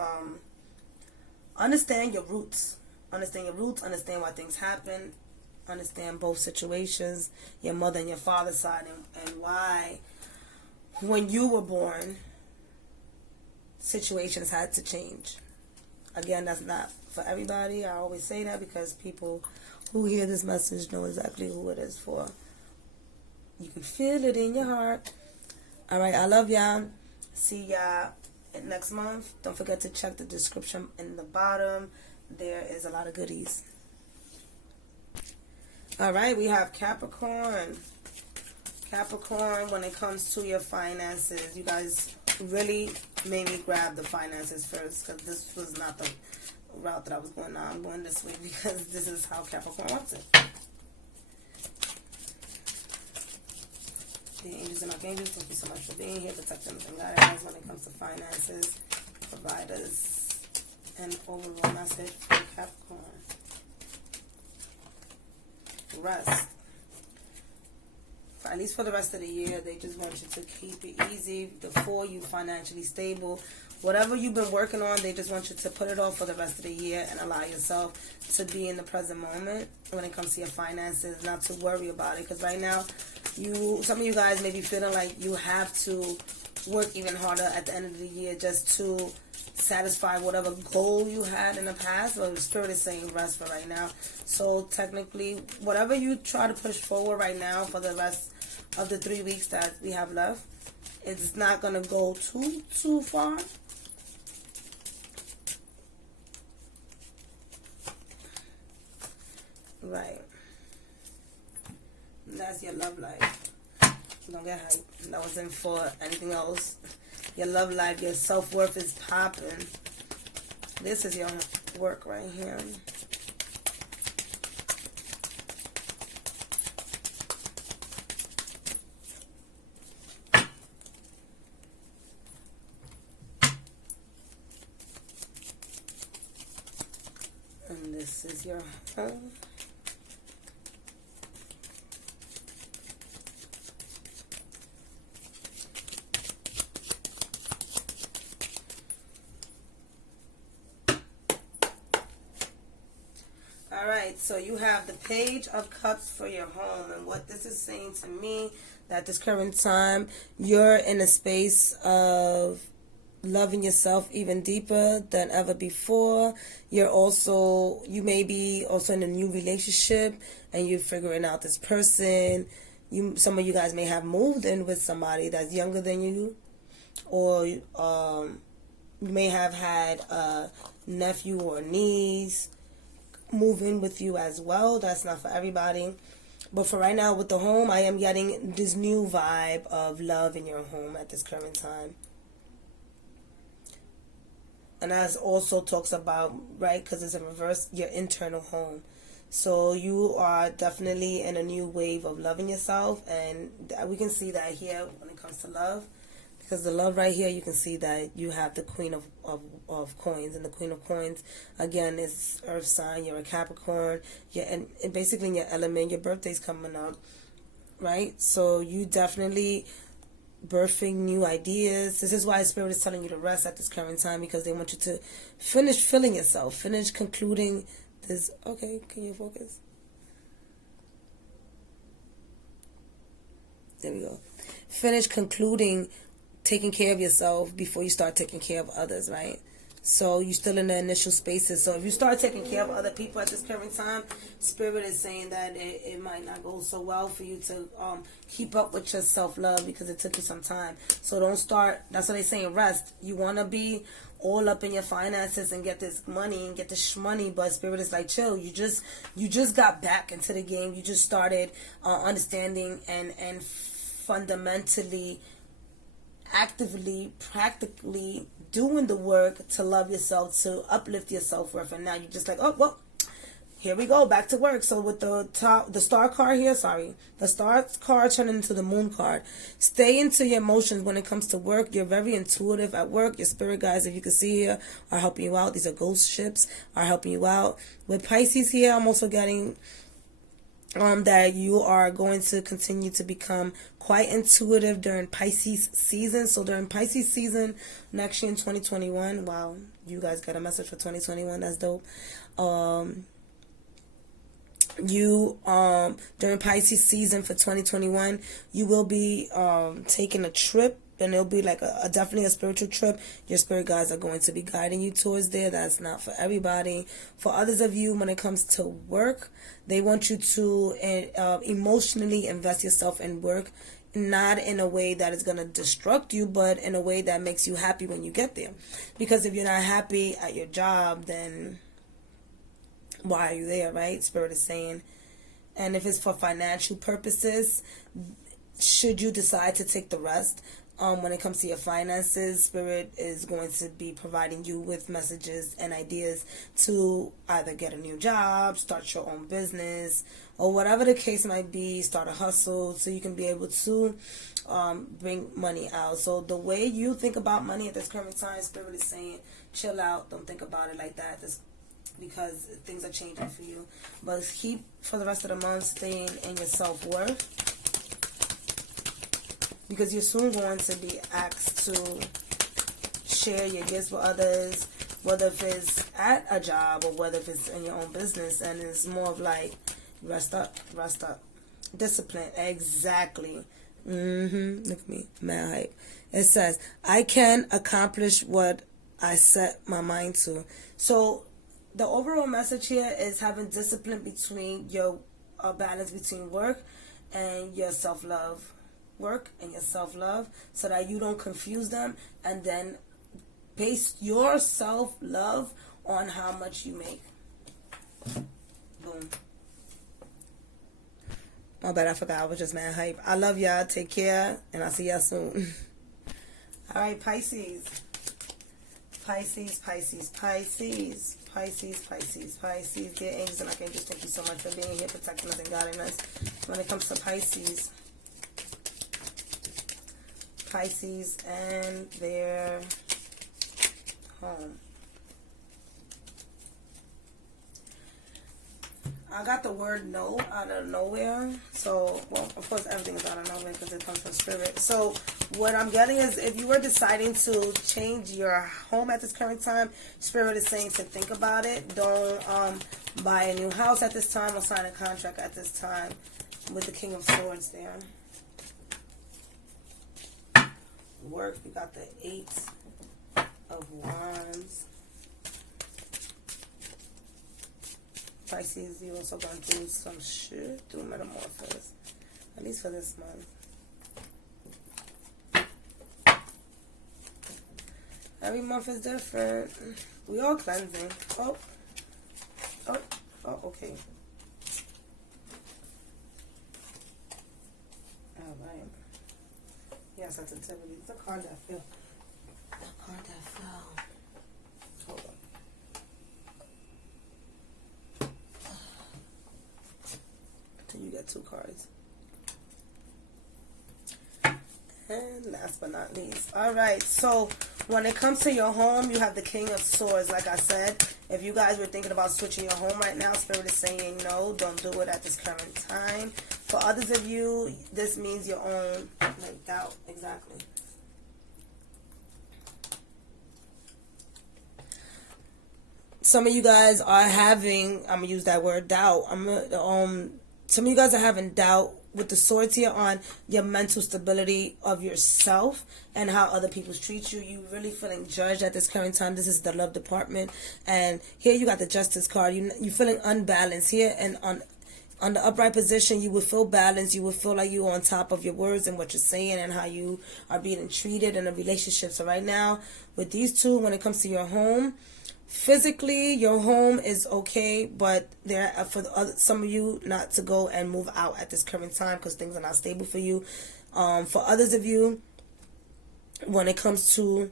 understand your roots. Understand your roots, understand why things happen, understand both situations, your mother and your father's side, and why when you were born, situations had to change. Again, that's not for everybody. I always say that because people who hear this message know exactly who it is for. You can feel it in your heart. All right, I love y'all. See y'all next month. Don't forget to check the description in the bottom. There is a lot of goodies. All right, we have Capricorn. Capricorn, when it comes to your finances, you guys really made me grab the finances first, because this was not the route that I was going on. I'm going this way because this is how Capricorn wants it. The angels and archangels, thank you so much for being here, protecting and guiding us when it comes to finances, providers, and overall message for Capricorn. Rest. At least for the rest of the year, they just want you to keep it easy before you financially stable. Whatever you've been working on, they just want you to put it off for the rest of the year and allow yourself to be in the present moment when it comes to your finances, not to worry about it. Because right now, some of you guys may be feeling like you have to work even harder at the end of the year just to satisfy whatever goal you had in the past. But the Spirit is saying rest for right now. So technically, whatever you try to push forward right now for the rest of the 3 weeks that we have left, it's not going to go too far. Right. That's your love life. Don't get hyped. That wasn't for anything else. Your love life, your self-worth is popping. This is your work right here. And this is your home. Alright, so you have the Page of Cups for your home. And what this is saying to me, that this current time, you're in a space of loving yourself even deeper than ever before. You may be also in a new relationship and you're figuring out this person. Some of you guys may have moved in with somebody that's younger than you, or you may have had a nephew or niece move in with you as well. That's not for everybody. But for right now with the home, I am getting this new vibe of love in your home at this current time. And that also talks about, right, because it's in reverse, your internal home. So you are definitely in a new wave of loving yourself. And we can see that here when it comes to love. Because the love right here, you can see that you have the Queen of Coins. And the Queen of Coins, again, is Earth sign. You're a Capricorn. And basically in your element, your birthday's coming up. Right? So you definitely birthing new ideas. This is why Spirit is telling you to rest at this current time. Because they want you to finish filling yourself. Finish concluding this. Okay, can you focus? There we go. Finish concluding taking care of yourself before you start taking care of others, right? So you're still in the initial spaces. So if you start taking care of other people at this current time, Spirit is saying that it might not go so well for you to keep up with your self-love because it took you some time. So don't start, that's what they're saying, rest. You want to be all up in your finances and get this money and get this shmoney, but Spirit is like, chill. You just got back into the game. You just started understanding and fundamentally actively, practically doing the work to love yourself, to uplift your self-worth, and now you're just like, oh, well, here we go, back to work. So with the star card here, the star card turned into the moon card. Stay into your emotions when it comes to work. You're very intuitive at work. Your spirit guides, if you can see here, are helping you out. These are ghost ships, are helping you out. With Pisces here, I'm also getting that you are going to continue to become quite intuitive during Pisces season. So during Pisces season next year in 2021, wow, you guys got a message for 2021. That's dope. During Pisces season for 2021, you will be taking a trip and it'll be like a definitely a spiritual trip. Your spirit guides are going to be guiding you towards there. That's not for everybody. For others of you, when it comes to work, they want you to emotionally invest yourself in work, not in a way that is going to destruct you, but in a way that makes you happy when you get there. Because if you're not happy at your job, then why are you there, right? Spirit is saying. And if it's for financial purposes, should you decide to take the rest, when it comes to your finances, Spirit is going to be providing you with messages and ideas to either get a new job, start your own business, or whatever the case might be, start a hustle so you can be able to bring money out. So the way you think about money at this current time, Spirit is saying, chill out, don't think about it like that, because things are changing for you. But keep, for the rest of the month, staying in your self-worth, because you're soon going to be asked to share your gifts with others, whether if it's at a job or whether if it's in your own business. And it's more of like, rest up. Discipline. Exactly. Look at me. Mad hype. It says, I can accomplish what I set my mind to. So the overall message here is having discipline between your balance between work and your self-love. Work and your self-love, so that you don't confuse them, and then base your self-love on how much you make. Boom. My bad, I forgot. I was just mad hype. I love y'all. Take care, and I'll see y'all soon. All right, Pisces. Pisces. Dear angels and archangels, thank you so much for being here, protecting us and guiding us. When it comes to Pisces and their home. I got the word no out of nowhere. So, well, of course, everything is out of nowhere because it comes from Spirit. So, what I'm getting is, if you were deciding to change your home at this current time, Spirit is saying to think about it. Don't buy a new house at this time or sign a contract at this time, with the King of Swords there. Work, we got the 8 of Wands. Pisces, you also going through some shit through metamorphosis, at least for this month. Every month is different. We all cleansing. Oh, okay. All right. Yeah, sensitivity. It's a card that fell. Hold on. Until you get 2 cards. And last but not least. Alright, so when it comes to your home, you have the King of Swords. Like I said, if you guys were thinking about switching your home right now, Spirit is saying no, don't do it at this current time. For others of you, this means your own doubt. Exactly. Some of you guys are having, I'm gonna use that word, doubt. Some of you guys are having doubt with the swords here on your mental stability of yourself and how other people treat you. You really feeling judged at this current time. This is the love department, and here you got the Justice card. You feeling unbalanced here, and on the upright position, you would feel balanced. You would feel like you're on top of your words and what you're saying and how you are being treated in a relationship. So right now, with these two, when it comes to your home, physically, your home is okay, but there are for some of you not to go and move out at this current time because things are not stable for you. For others of you, when it comes to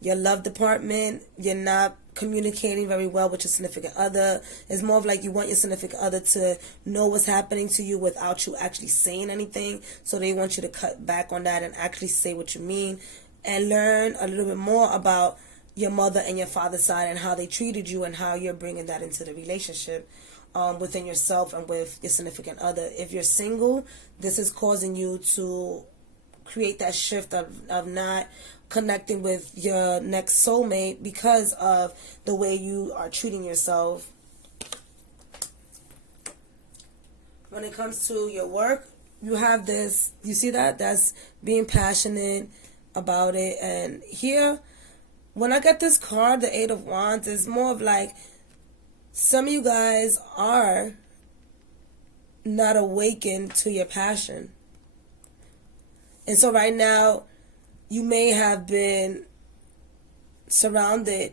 your love department, you're not communicating very well with your significant other. It's more of like you want your significant other to know what's happening to you without you actually saying anything. So they want you to cut back on that and actually say what you mean and learn a little bit more about your mother and your father's side and how they treated you and how you're bringing that into the relationship within yourself and with your significant other. If you're single, this is causing you to create that shift of not connecting with your next soulmate because of the way you are treating yourself. When it comes to your work, you have this, you see that? That's being passionate, about it. And here, when I get this card, the Eight of Wands, it's more of like some of you guys are not awakened to your passion. And so right now, you may have been surrounded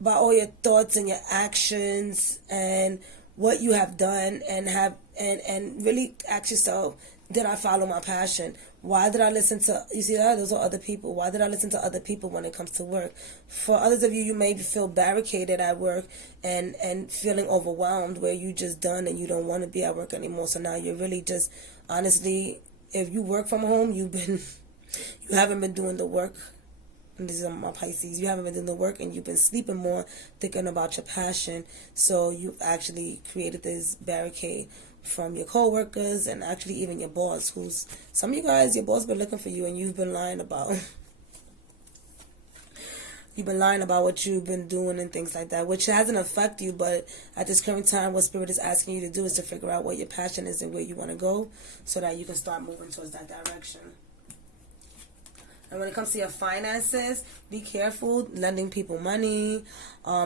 by all your thoughts and your actions and what you have done, and really ask yourself, did I follow my passion? Why did I listen to, you see that? Those are other people. Why did I listen to other people when it comes to work? For others of you, you may feel barricaded at work and feeling overwhelmed where you just done and you don't want to be at work anymore. So now you're really just, honestly, if you work from home, you haven't been doing the work. And this is my Pisces. You haven't been doing the work and you've been sleeping more, thinking about your passion. So you've actually created this barricade from your co-workers and actually even your boss, who's, some of you guys, your boss been looking for you and you've been lying about. You've been lying about what you've been doing and things like that, which hasn't affected you, but at this current time, what Spirit is asking you to do is to figure out what your passion is and where you want to go so that you can start moving towards that direction. And when it comes to your finances, be careful lending people money.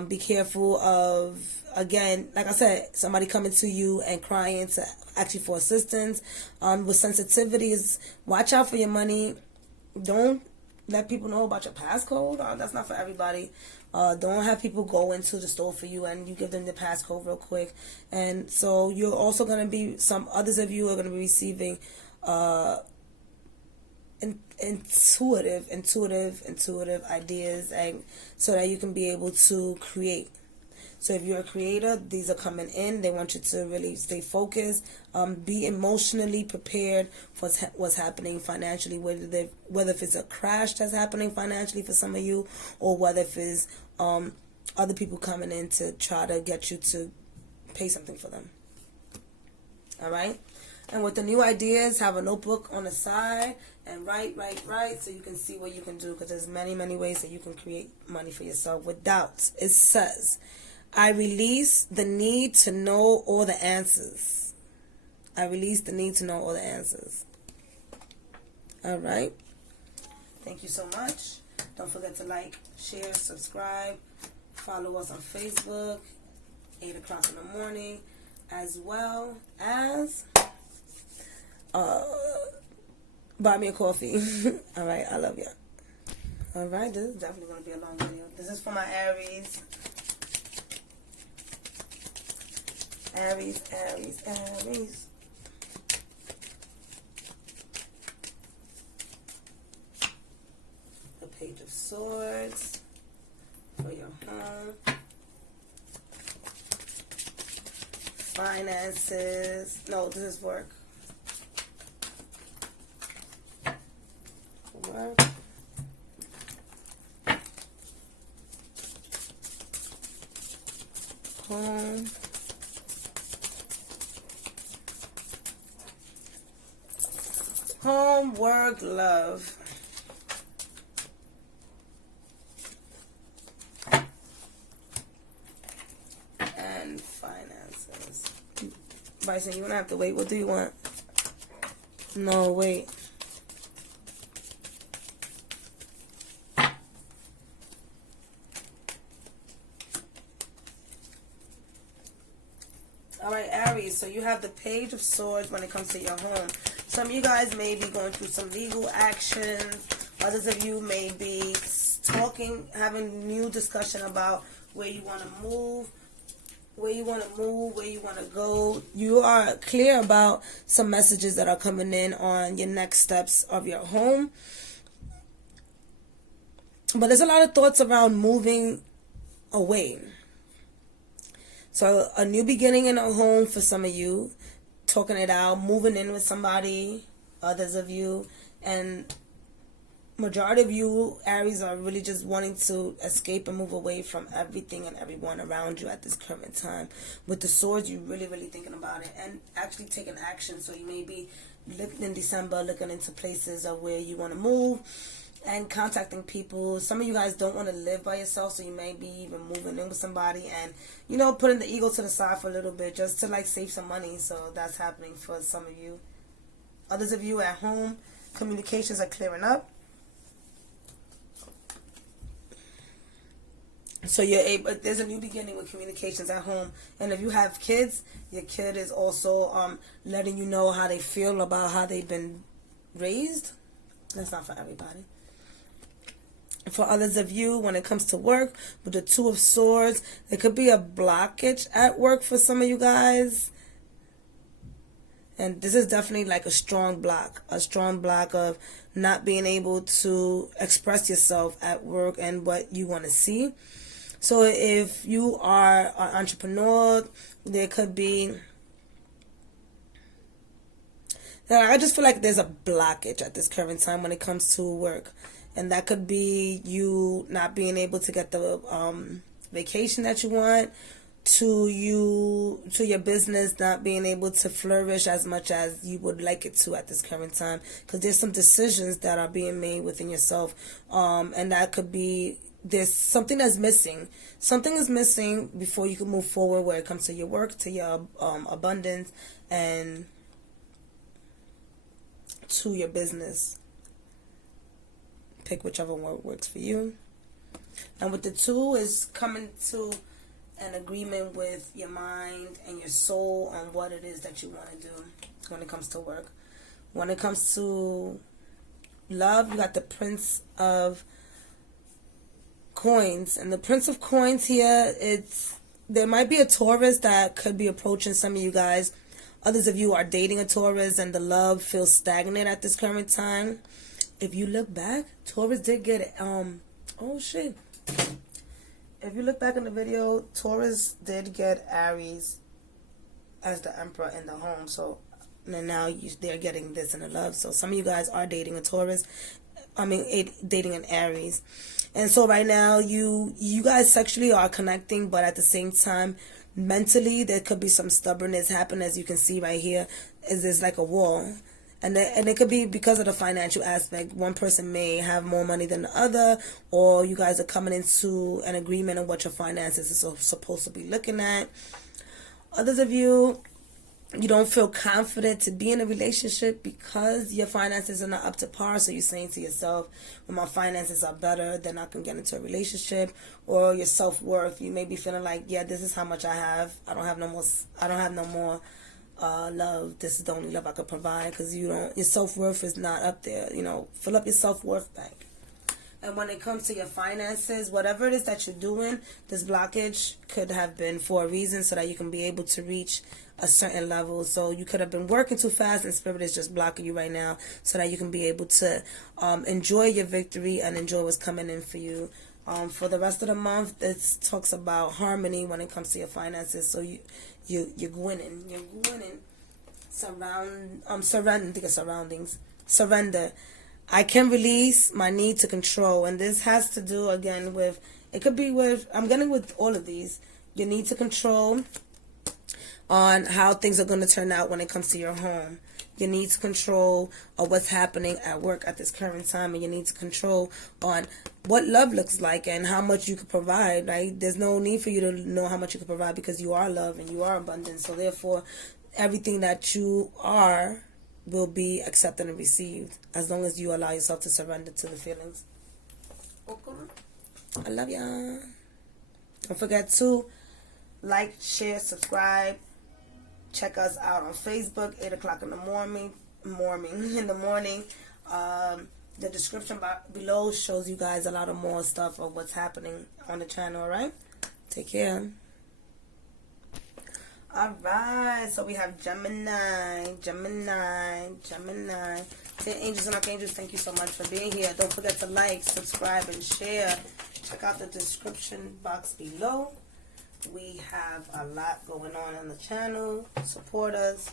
Be careful of, again, like I said, somebody coming to you and crying to actually for assistance. With sensitivities, watch out for your money. Don't let people know about your passcode. That's not for everybody. Don't have people go into the store for you and you give them the passcode real quick. And so you're also going to be, some others of you are going to be receiving intuitive ideas, and so that you can be able to create. So if you're a creator, these are coming in. They want you to really stay focused, be emotionally prepared for what's happening financially, whether if it's a crash that's happening financially for some of you, or whether if it's other people coming in to try to get you to pay something for them. All right? And with the new ideas, have a notebook on the side and write so you can see what you can do, because there's many ways that you can create money for yourself without. It says, I release the need to know all the answers. I release the need to know all the answers. All right. Thank you so much. Don't forget to like, share, subscribe. Follow us on Facebook, 8 o'clock in the morning, as well as buy me a coffee. All right, I love you. All right, this is definitely going to be a long video. This is for my Aries. Aries. The Page of Swords for your home. Finances. No, this is work. Work. Home. Home, work, love. And finances. Bryson, you don't have to wait. What do you want? No, wait. Alright, Aries, so you have the Page of Swords when it comes to your home. Some of you guys may be going through some legal actions. Others of you may be talking, having new discussion about where you want to move, where you want to go. You are clear about some messages that are coming in on your next steps of your home. But there's a lot of thoughts around moving away. So a new beginning in a home for some of you, talking it out, moving in with somebody, others of you, and majority of you, Aries, are really just wanting to escape and move away from everything and everyone around you at this current time. With the swords, you're really thinking about it and actually taking action. So you may be looking in December, looking into places of where you want to move and contacting people. Some of you guys don't want to live by yourself, so you may be even moving in with somebody and, you know, putting the ego to the side for a little bit just to like save some money. So that's happening for some of you. Others of you at home, Communications are clearing up. So you're able, there's a new beginning with communications at home. And if you have kids, your kid is also letting you know how they feel about how they've been raised. That's not for everybody. For others of you, when it comes to work, with the Two of Swords, there could be a blockage at work for some of you guys. And this is definitely like a strong block of not being able to express yourself at work and what you want to see. So if you are an entrepreneur, there could be, I just feel like there's a blockage at this current time when it comes to work. And that could be you not being able to get the vacation that you want, to your business not being able to flourish as much as you would like it to at this current time. Because there's some decisions that are being made within yourself. And that could be, there's something that's missing. Something is missing before you can move forward where it comes to your work, to your abundance, and to your business. Pick whichever one works for you. And with the Two is coming to an agreement with your mind and your soul on what it is that you want to do when it comes to work. When it comes to love, you got the Prince of Coins. And the Prince of Coins here, there might be a Taurus that could be approaching some of you guys. Others of you are dating a Taurus and the love feels stagnant at this current time. If you look back, Taurus did get it. Oh shit. If you look back in the video, Taurus did get Aries as the Emperor in the home. So now they're getting this in the love. So some of you guys are dating a Taurus. Dating an Aries. And so right now, you guys sexually are connecting, but at the same time, mentally, there could be some stubbornness happen. As you can see right here, there's like a wall. And it could be because of the financial aspect. One person may have more money than the other, or you guys are coming into an agreement on what your finances are supposed to be looking at. Others of you, you don't feel confident to be in a relationship because your finances are not up to par. So you're saying to yourself, when my finances are better, then I can get into a relationship. Or your self-worth, you may be feeling like, yeah, this is how much I have. I don't have no more love. This is the only love I could provide, because your self-worth is not up there. Fill up your self-worth bank. And when it comes to your finances, whatever it is that you're doing, this blockage could have been for a reason, so that you can be able to reach a certain level. So you could have been working too fast, and Spirit is just blocking you right now, so that you can be able to enjoy your victory and enjoy what's coming in for you. For the rest of the month, it talks about harmony when it comes to your finances. So you're winning. You're winning. Surrender. I can release my need to control. And this has to do, again, with, it could be with, I'm getting with all of these. You need to control on how things are going to turn out when it comes to your home. You need to control on what's happening at work at this current time. And you need to control on what love looks like and how much you can provide, right? There's no need for you to know how much you can provide, because you are love and you are abundant. So therefore, everything that you are will be accepted and received, as long as you allow yourself to surrender to the feelings. Okay. I love y'all. Don't forget to like, share, subscribe. Check us out on Facebook, 8 o'clock in the morning. The description below shows you guys a lot of more stuff of what's happening on the channel, alright? Take care. Alright, so we have Gemini. Dear angels and archangels, thank you so much for being here. Don't forget to like, subscribe, and share. Check out the description box below. We have a lot going on the channel. Support us.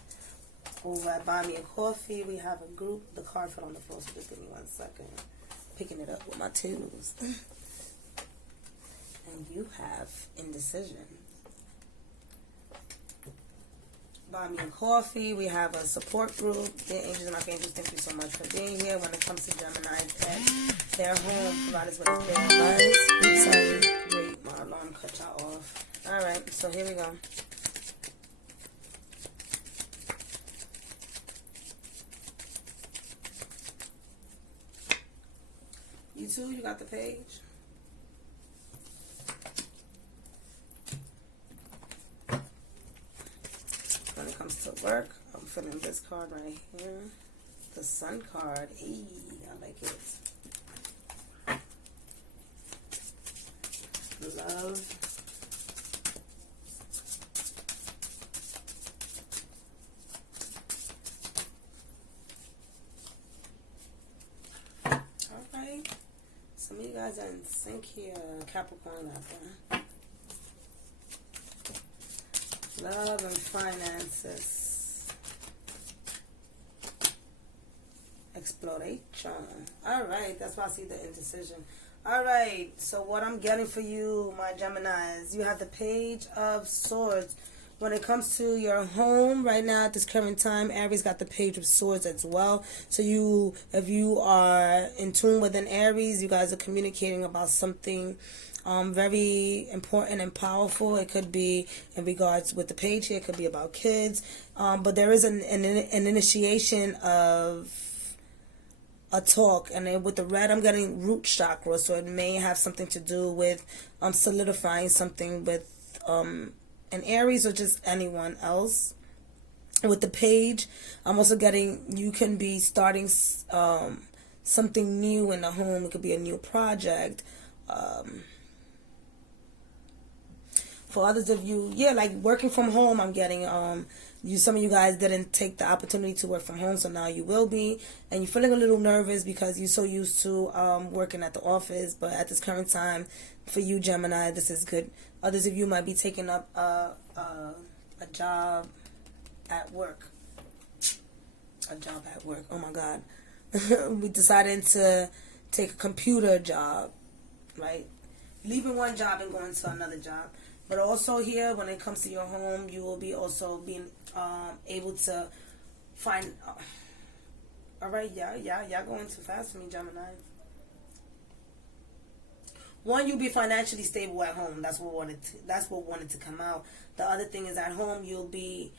Over at Buy Me a Coffee, we have a group. The card fell on the floor, so just give me 1 second. Picking it up with my tools. And you have indecision. Buy Me a Coffee. We have a support group. Dear angels and archangels, thank you so much for being here. When it comes to Gemini, their home, provide us with a clear advice. Oops, sorry. Wait, my alarm cut y'all off. Alright, so here we go. 2, you got the Page. When it comes to work, I'm feeling this card right here. The Sun card. Eee, I like it. Love. Alright. Some of you guys are in sync here. Capricorn out there. Love and finances. Exploration. Alright, that's why I see the indecision. Alright, so what I'm getting for you, my Geminis, you have the Page of Swords. When it comes to your home right now at this current time, Aries got the Page of Swords as well. So if you are in tune with an Aries, you guys are communicating about something very important and powerful. It could be in regards with the Page here. It could be about kids. But there is an initiation of a talk, and then with the red I'm getting root chakra, so it may have something to do with solidifying something with an Aries or just anyone else. With the Page, I'm also getting you can be starting something new in the home. It could be a new project. For others of you, yeah, like working from home, I'm getting some of you guys didn't take the opportunity to work from home, so now you will be, and you're feeling a little nervous because you're so used to working at the office. But at this current time, for you Gemini, this is good. Others of you might be taking up a job at work. A job at work. Oh my God. We decided to take a computer job, right? Leaving one job and going to another job. But also here, when it comes to your home, you will be also being able to find... Alright, y'all going too fast for me, Gemini. One, you'll be financially stable at home. That's what wanted to come out. The other thing is at home, you'll be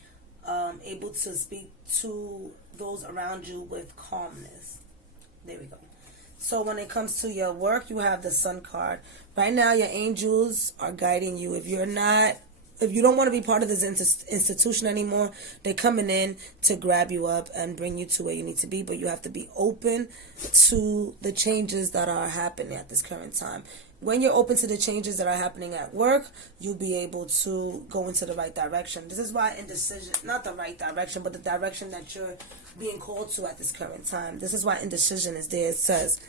able to speak to those around you with calmness. There we go. So when it comes to your work, you have the Sun card. Right now, your angels are guiding you. If you don't want to be part of this institution anymore, they're coming in to grab you up and bring you to where you need to be. But you have to be open to the changes that are happening at this current time. When you're open to the changes that are happening at work, you'll be able to go into the right direction. This is why indecision, not the right direction, but the direction that you're being called to at this current time. This is why indecision is there. It says,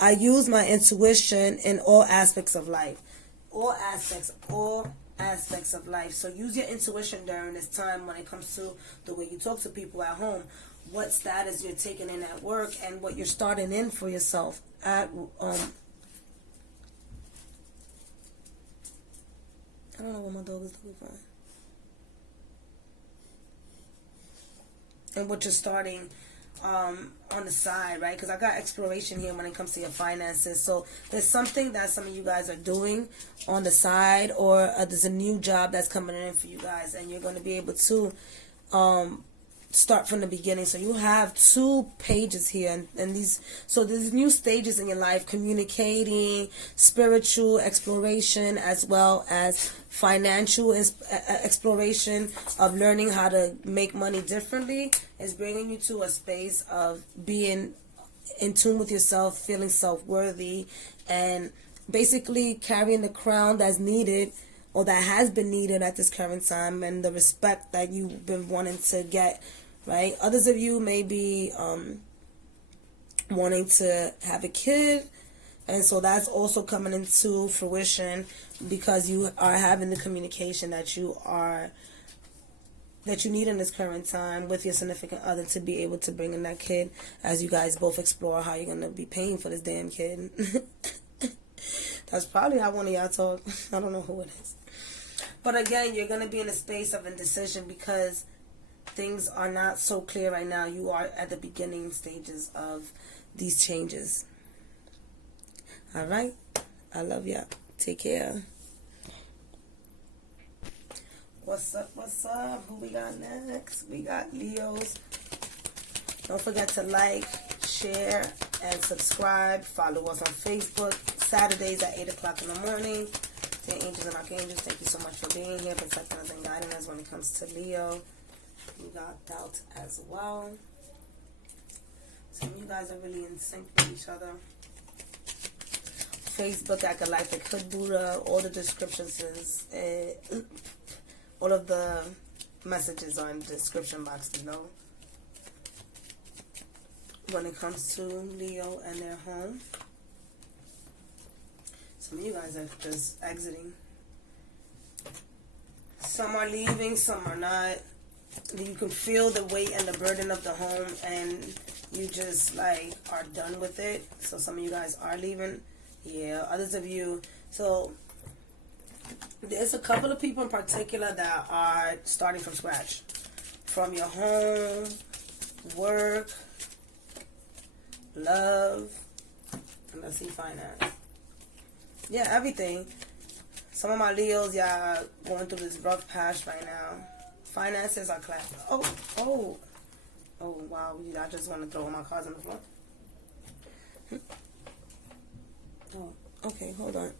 I use my intuition in all aspects of life. All aspects of life. So use your intuition during this time when it comes to the way you talk to people at home, what status you're taking in at work, and what you're starting in for yourself at I don't know what my dog is looking for. And what you're starting on the side, right? Because I got exploration here when it comes to your finances. So there's something that some of you guys are doing on the side, or there's a new job that's coming in for you guys, and you're going to be able to start from the beginning. So you have 2 pages here, and so there's new stages in your life: communicating, spiritual exploration, as well as financial exploration of learning how to make money differently. Is bringing you to a space of being in tune with yourself, feeling self-worthy, and basically carrying the crown that's needed, or that has been needed at this current time, and the respect that you've been wanting to get, right? Others of you may be wanting to have a kid, and so that's also coming into fruition because you are having the communication that you need in this current time with your significant other to be able to bring in that kid, as you guys both explore how you're going to be paying for this damn kid. That's probably how one of y'all talk. I don't know who it is. But again, you're going to be in a space of indecision because things are not so clear right now. You are at the beginning stages of these changes. All right. I love y'all. Take care. What's up? What's up? Who we got next? We got Leos. Don't forget to like, share, and subscribe. Follow us on Facebook. Saturdays at 8 o'clock in the morning. Dear angels and archangels, thank you so much for being here, protecting us and guiding us when it comes to Leo. We got doubt as well. Some of you guys are really in sync with each other. Facebook at Galactic Hoodbuddha. All the descriptions is all of the messages are in the description box below. When it comes to Leo and their home, some of you guys are just exiting. Some are leaving, some are not. You can feel the weight and the burden of the home, and you just like are done with it. So some of you guys are leaving. Yeah, others of you. So there's a couple of people in particular that are starting from scratch. From your home, work, love, and let's see, finance. Yeah, everything. Some of my Leos, y'all going through this rough patch right now. Finances are clapped. Oh, wow. I just want to throw all my cards on the floor. Oh, okay, hold on.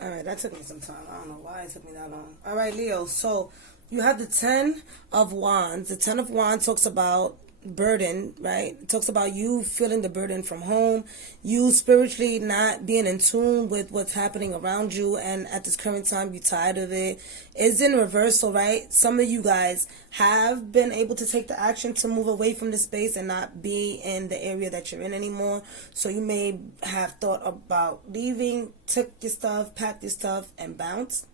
Alright, that took me some time. I don't know why it took me that long. Alright, Leo. So, you have the 10 of Wands. The 10 of Wands talks about burden, right? It talks about you feeling the burden from home, you spiritually not being in tune with what's happening around you, and at this current time you're tired of it. It's in reversal, right? Some of you guys have been able to take the action to move away from the space and not be in the area that you're in anymore. So you may have thought about leaving, took your stuff, packed your stuff, and bounced.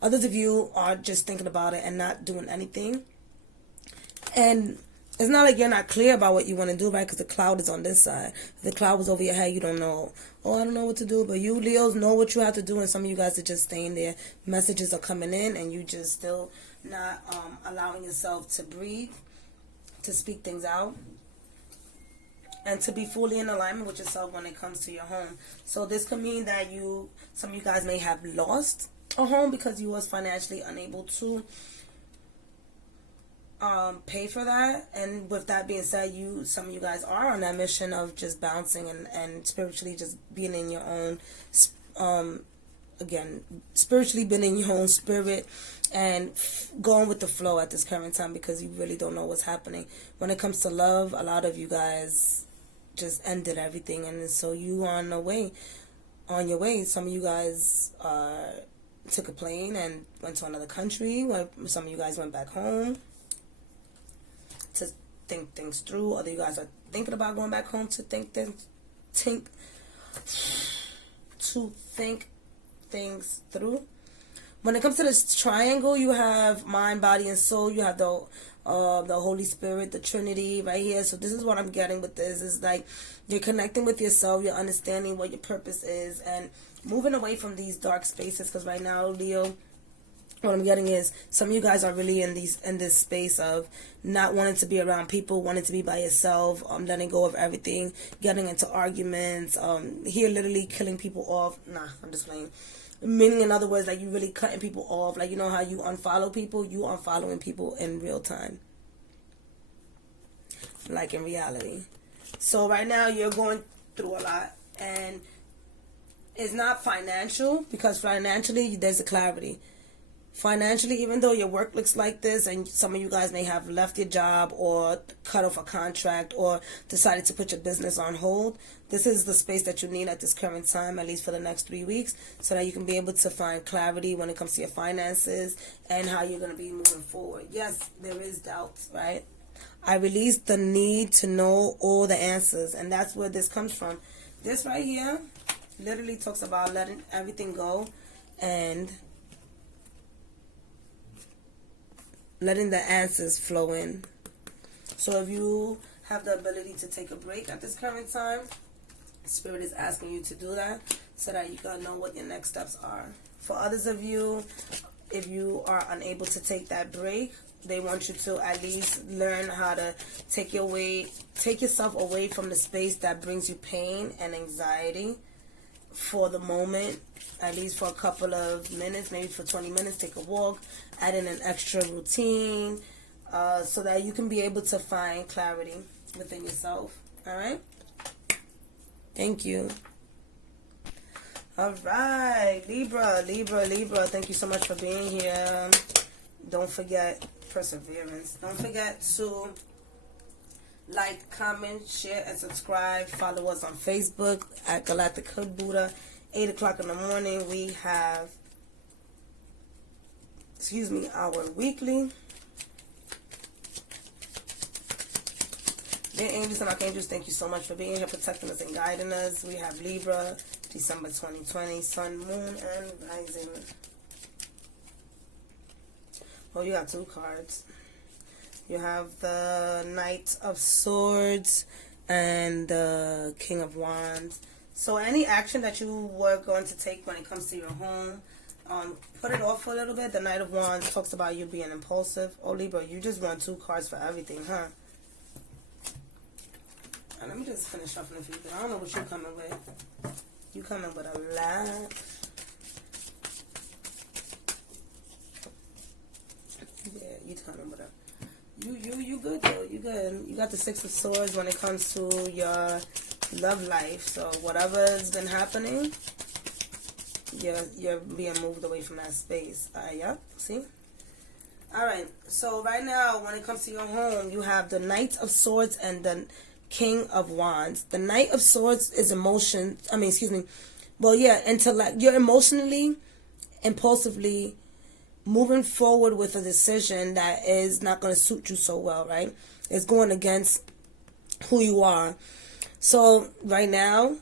Others of you are just thinking about it and not doing anything. And it's not like you're not clear about what you want to do, right? Because the cloud is on this side. If the cloud was over your head, you don't know. Oh, I don't know what to do. But you, Leos, know what you have to do. And some of you guys are just staying there. Messages are coming in and you just still not allowing yourself to breathe, to speak things out, and to be fully in alignment with yourself when it comes to your home. So this could mean that some of you guys may have lost a home because you was financially unable to pay for that. And with that being said, some of you guys are on that mission of just bouncing and spiritually just being in your own again, spiritually being in your own spirit and going with the flow at this current time, because you really don't know what's happening. When it comes to love, a lot of you guys just ended everything, and so you are on your way. Some of you guys took a plane and went to another country. Some of you guys went back home to think things through. Other you guys are thinking about going back home to think things through. When it comes to this triangle, you have mind, body, and soul. You have the Holy Spirit, the Trinity right here. So this is what I'm getting with this. Is like you're connecting with yourself. You're understanding what your purpose is and moving away from these dark spaces. Because right now, Leo, what I'm getting is some of you guys are really in this space of not wanting to be around people, wanting to be by yourself, letting go of everything, getting into arguments, here literally killing people off. Nah, I'm just playing. Meaning, in other words, like you really cutting people off. Like, you know how you unfollow people? You unfollowing people in real time. Like in reality. So right now you're going through a lot, and it's not financial, because financially there's a clarity. Financially, even though your work looks like this, and some of you guys may have left your job or cut off a contract or decided to put your business on hold, this is the space that you need at this current time, at least for the next 3 weeks, so that you can be able to find clarity when it comes to your finances and how you're going to be moving forward. Yes, there is doubt, right? I release the need to know all the answers, and that's where this comes from. This right here literally talks about letting everything go and letting the answers flow in. So if you have the ability to take a break at this current time, Spirit is asking you to do that so that you can know what your next steps are. For others of you, if you are unable to take that break, they want you to at least learn how to take yourself away from the space that brings you pain and anxiety for the moment, at least for a couple of minutes, maybe for 20 minutes. Take a walk, add in an extra routine, so that you can be able to find clarity within yourself. All right? Thank you. All right, Libra. Thank you so much for being here. Don't forget perseverance. Don't forget to like, comment, share, and subscribe. Follow us on Facebook at Galactic Hoodbuddha. 8 o'clock in the morning, we have, our weekly. Dear angels and archangels, thank you so much for being here, protecting us and guiding us. We have Libra, December 2020, Sun, Moon, and Rising. Oh, you got 2 cards. You have the Knight of Swords and the King of Wands. So any action that you were going to take when it comes to your home, put it off for a little bit. The Knight of Wands talks about you being impulsive. Oh, Libra, you just want 2 cards for everything, huh? And let me just finish off in a few things. I don't know what you're coming with. You coming with a lot. Yeah, you coming with a... You good though. You good. You got the 6 of Swords when it comes to your love life. So whatever's been happening, you're being moved away from that space. Yep. See. All right. So right now, when it comes to your home, you have the Knight of Swords and the King of Wands. The Knight of Swords is emotion. Well, yeah, intellect. You're emotionally, impulsively moving forward with a decision that is not going to suit you so well, right? It's going against who you are. So right now,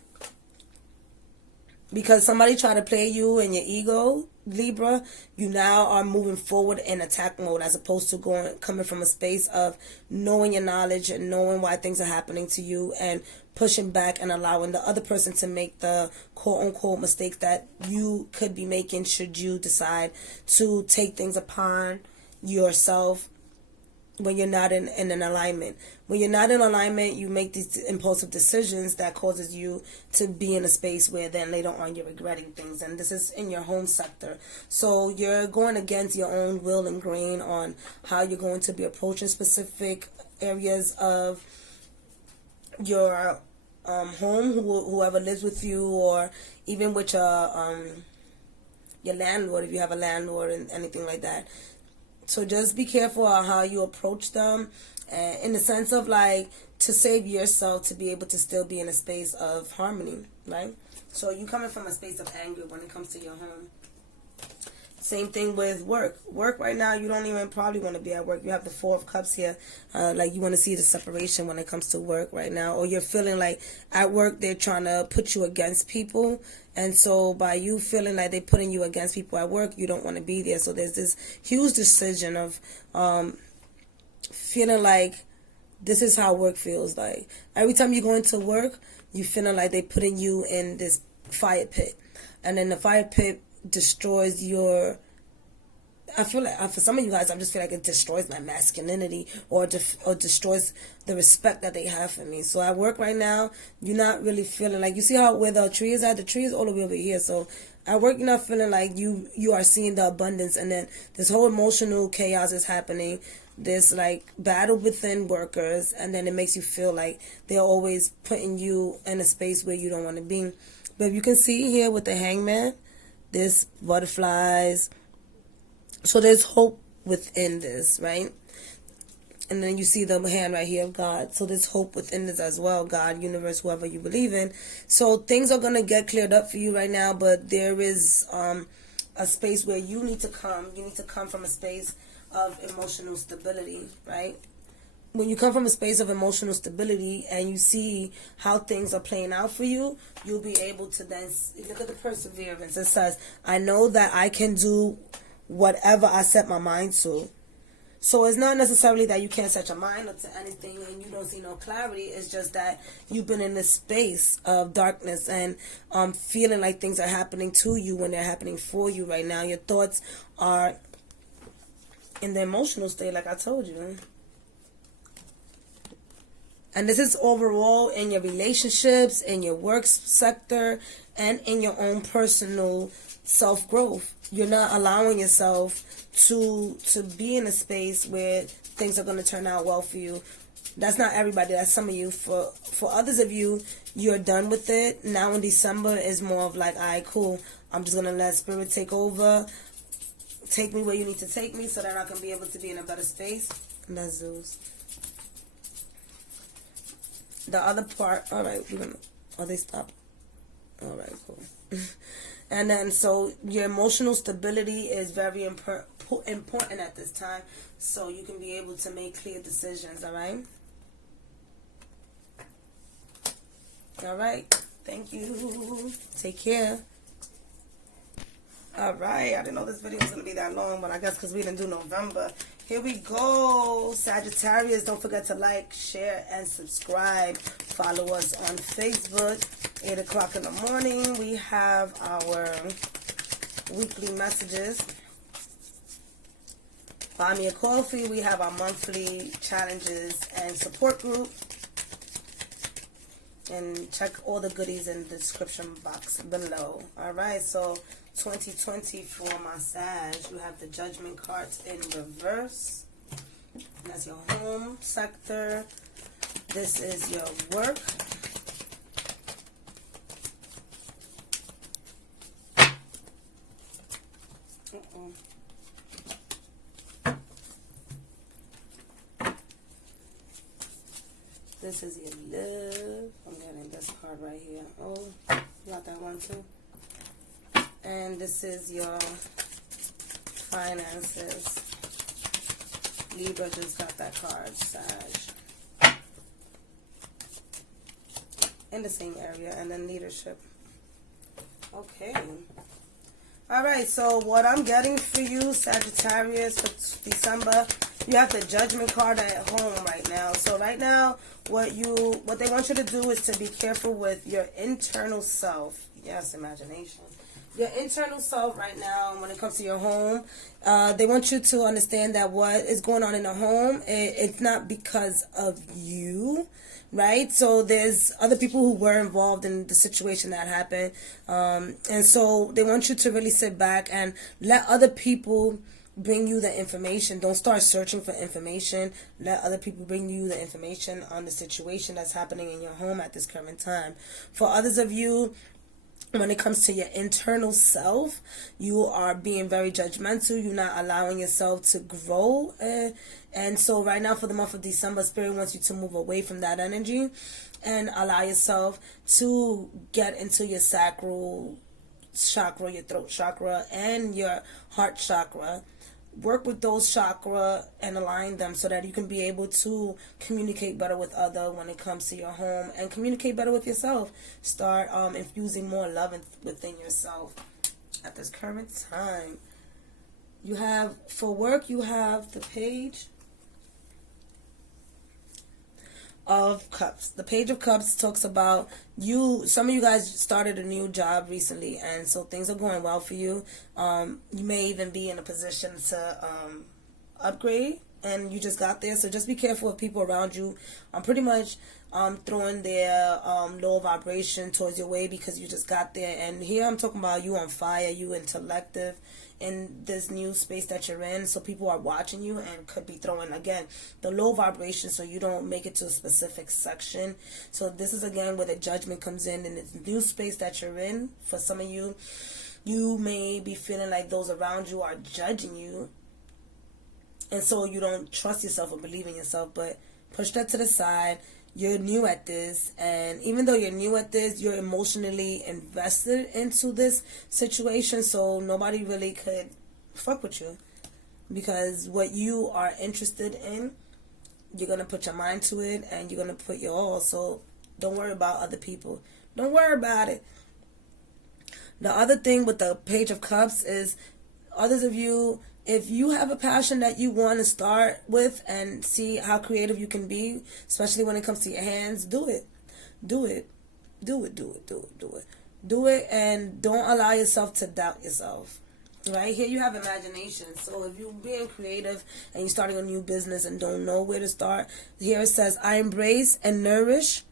because somebody tried to play you and your ego, Libra, you now are moving forward in attack mode as opposed to coming from a space of knowing your knowledge and knowing why things are happening to you and pushing back and allowing the other person to make the quote-unquote mistakes that you could be making should you decide to take things upon yourself when you're not in an alignment. When you're not in alignment, you make these impulsive decisions that causes you to be in a space where then later on you're regretting things. And this is in your home sector. So you're going against your own will and grain on how you're going to be approaching specific areas of your home, whoever lives with you, or even with your landlord, if you have a landlord and anything like that. So just be careful on how you approach them, in the sense of like to save yourself to be able to still be in a space of harmony, right? So you coming from a space of anger when it comes to your home. Same thing with work. Work right now, you don't even probably want to be at work. You have the 4 of Cups here. Like you want to see the separation when it comes to work right now. Or you're feeling like at work they're trying to put you against people. And so by you feeling like they're putting you against people at work, you don't want to be there. So there's this huge decision of feeling like this is how work feels like. Every time you go into work, you feeling like they're putting you in this fire pit. And then the fire pit destroys your... I feel like for some of you guys, I just feel like it destroys my masculinity or destroys the respect that they have for me. So at work right now, you're not really feeling like... You see how where the tree is at? The tree is all the way over here. So at work, you're not feeling like you are seeing the abundance. And then this whole emotional chaos is happening. There's like battle within workers. And then it makes you feel like they're always putting you in a space where you don't want to be. But you can see here with the Hangman, there's butterflies. So there's hope within this, right? And then you see the hand right here of God. So there's hope within this as well. God, universe, whoever you believe in. So things are going to get cleared up for you right now. But there is a space where you need to come. You need to come from a space of emotional stability, right? When you come from a space of emotional stability and you see how things are playing out for you, you'll be able to then look at the perseverance. It says, I know that I can do whatever I set my mind to. So it's not necessarily that you can't set your mind up to anything and you don't see no clarity. It's just that you've been in this space of darkness and feeling like things are happening to you when they're happening for you right now. Your thoughts are in the emotional state, like I told you. And this is overall in your relationships, in your work sector, and in your own personal self-growth. You're not allowing yourself to be in a space where things are going to turn out well for you. That's not everybody. That's some of you. For others of you, you're done with it. Now in December is more of like, all right, cool. I'm just going to let Spirit take over. Take me where you need to take me so that I can be able to be in a better space. And that's Zeus. The other part, all right, we're going to, oh, they stopped. All right, cool. And then, so your emotional stability is very important at this time, so you can be able to make clear decisions, all right? All right. Thank you. Take care. All right. I didn't know this video was going to be that long, but I guess because we didn't do November. Here we go. Sagittarius, don't forget to like, share, and subscribe. Follow us on Facebook. 8 o'clock in the morning, we have our weekly messages. Buy me a coffee. We have our monthly challenges and support group. And check all the goodies in the description box below. Alright, so 2020 for my Sag. You have the Judgment cards in reverse. That's your home sector. This is your work. This is your love. I'm getting this card right here. Oh, you got that one too. And this is your finances. Libra just got that card. Sag. In the same area. And then leadership. Okay. Alright, so what I'm getting for you, Sagittarius, for December, you have the Judgment card at home right now. So right now, what they want you to do is to be careful with your internal self. Yes, imagination. Your internal self right now, when it comes to your home, they want you to understand that what is going on in the home, it's not because of you, right? So there's other people who were involved in the situation that happened. And so they want you to really sit back and let other people bring you the information. Don't start searching for information. Let other people bring you the information on the situation that's happening in your home at this current time. For others of you, when it comes to your internal self, you are being very judgmental. You're not allowing yourself to grow. And so right now for the month of December, Spirit wants you to move away from that energy and allow yourself to get into your sacral chakra, your throat chakra, and your heart chakra. Work with those chakra and align them so that you can be able to communicate better with other when it comes to your home and communicate better with yourself. Start infusing more love within yourself at this current time. You have, for work, you have the Page of Cups. The Page of Cups talks about some of you guys started a new job recently, and so things are going well for you. You may even be in a position to upgrade, and you just got there, so just be careful of people around you. Pretty much throwing their low vibration towards your way because you just got there. And here I'm talking about you on fire, you intellective in this new space that you're in, so people are watching you and could be throwing, again, the low vibration so you don't make it to a specific section. So this is, again, where the judgment comes in this new space that you're in. For some of you, you may be feeling like those around you are judging you, and so you don't trust yourself or believe in yourself. But push that to the side. You're new at this, and even though you're new at this, you're emotionally invested into this situation, so nobody really could fuck with you, because what you are interested in, you're going to put your mind to it, and you're going to put your all. So don't worry about other people. Don't worry about it. The other thing with the Page of Cups is, others of you, if you have a passion that you want to start with and see how creative you can be, especially when it comes to your hands, do it. Do it. Do it, do it, do it, do it. Do it, and don't allow yourself to doubt yourself. Right? Here you have imagination. So if you're being creative and you're starting a new business and don't know where to start, here it says, I embrace and nourish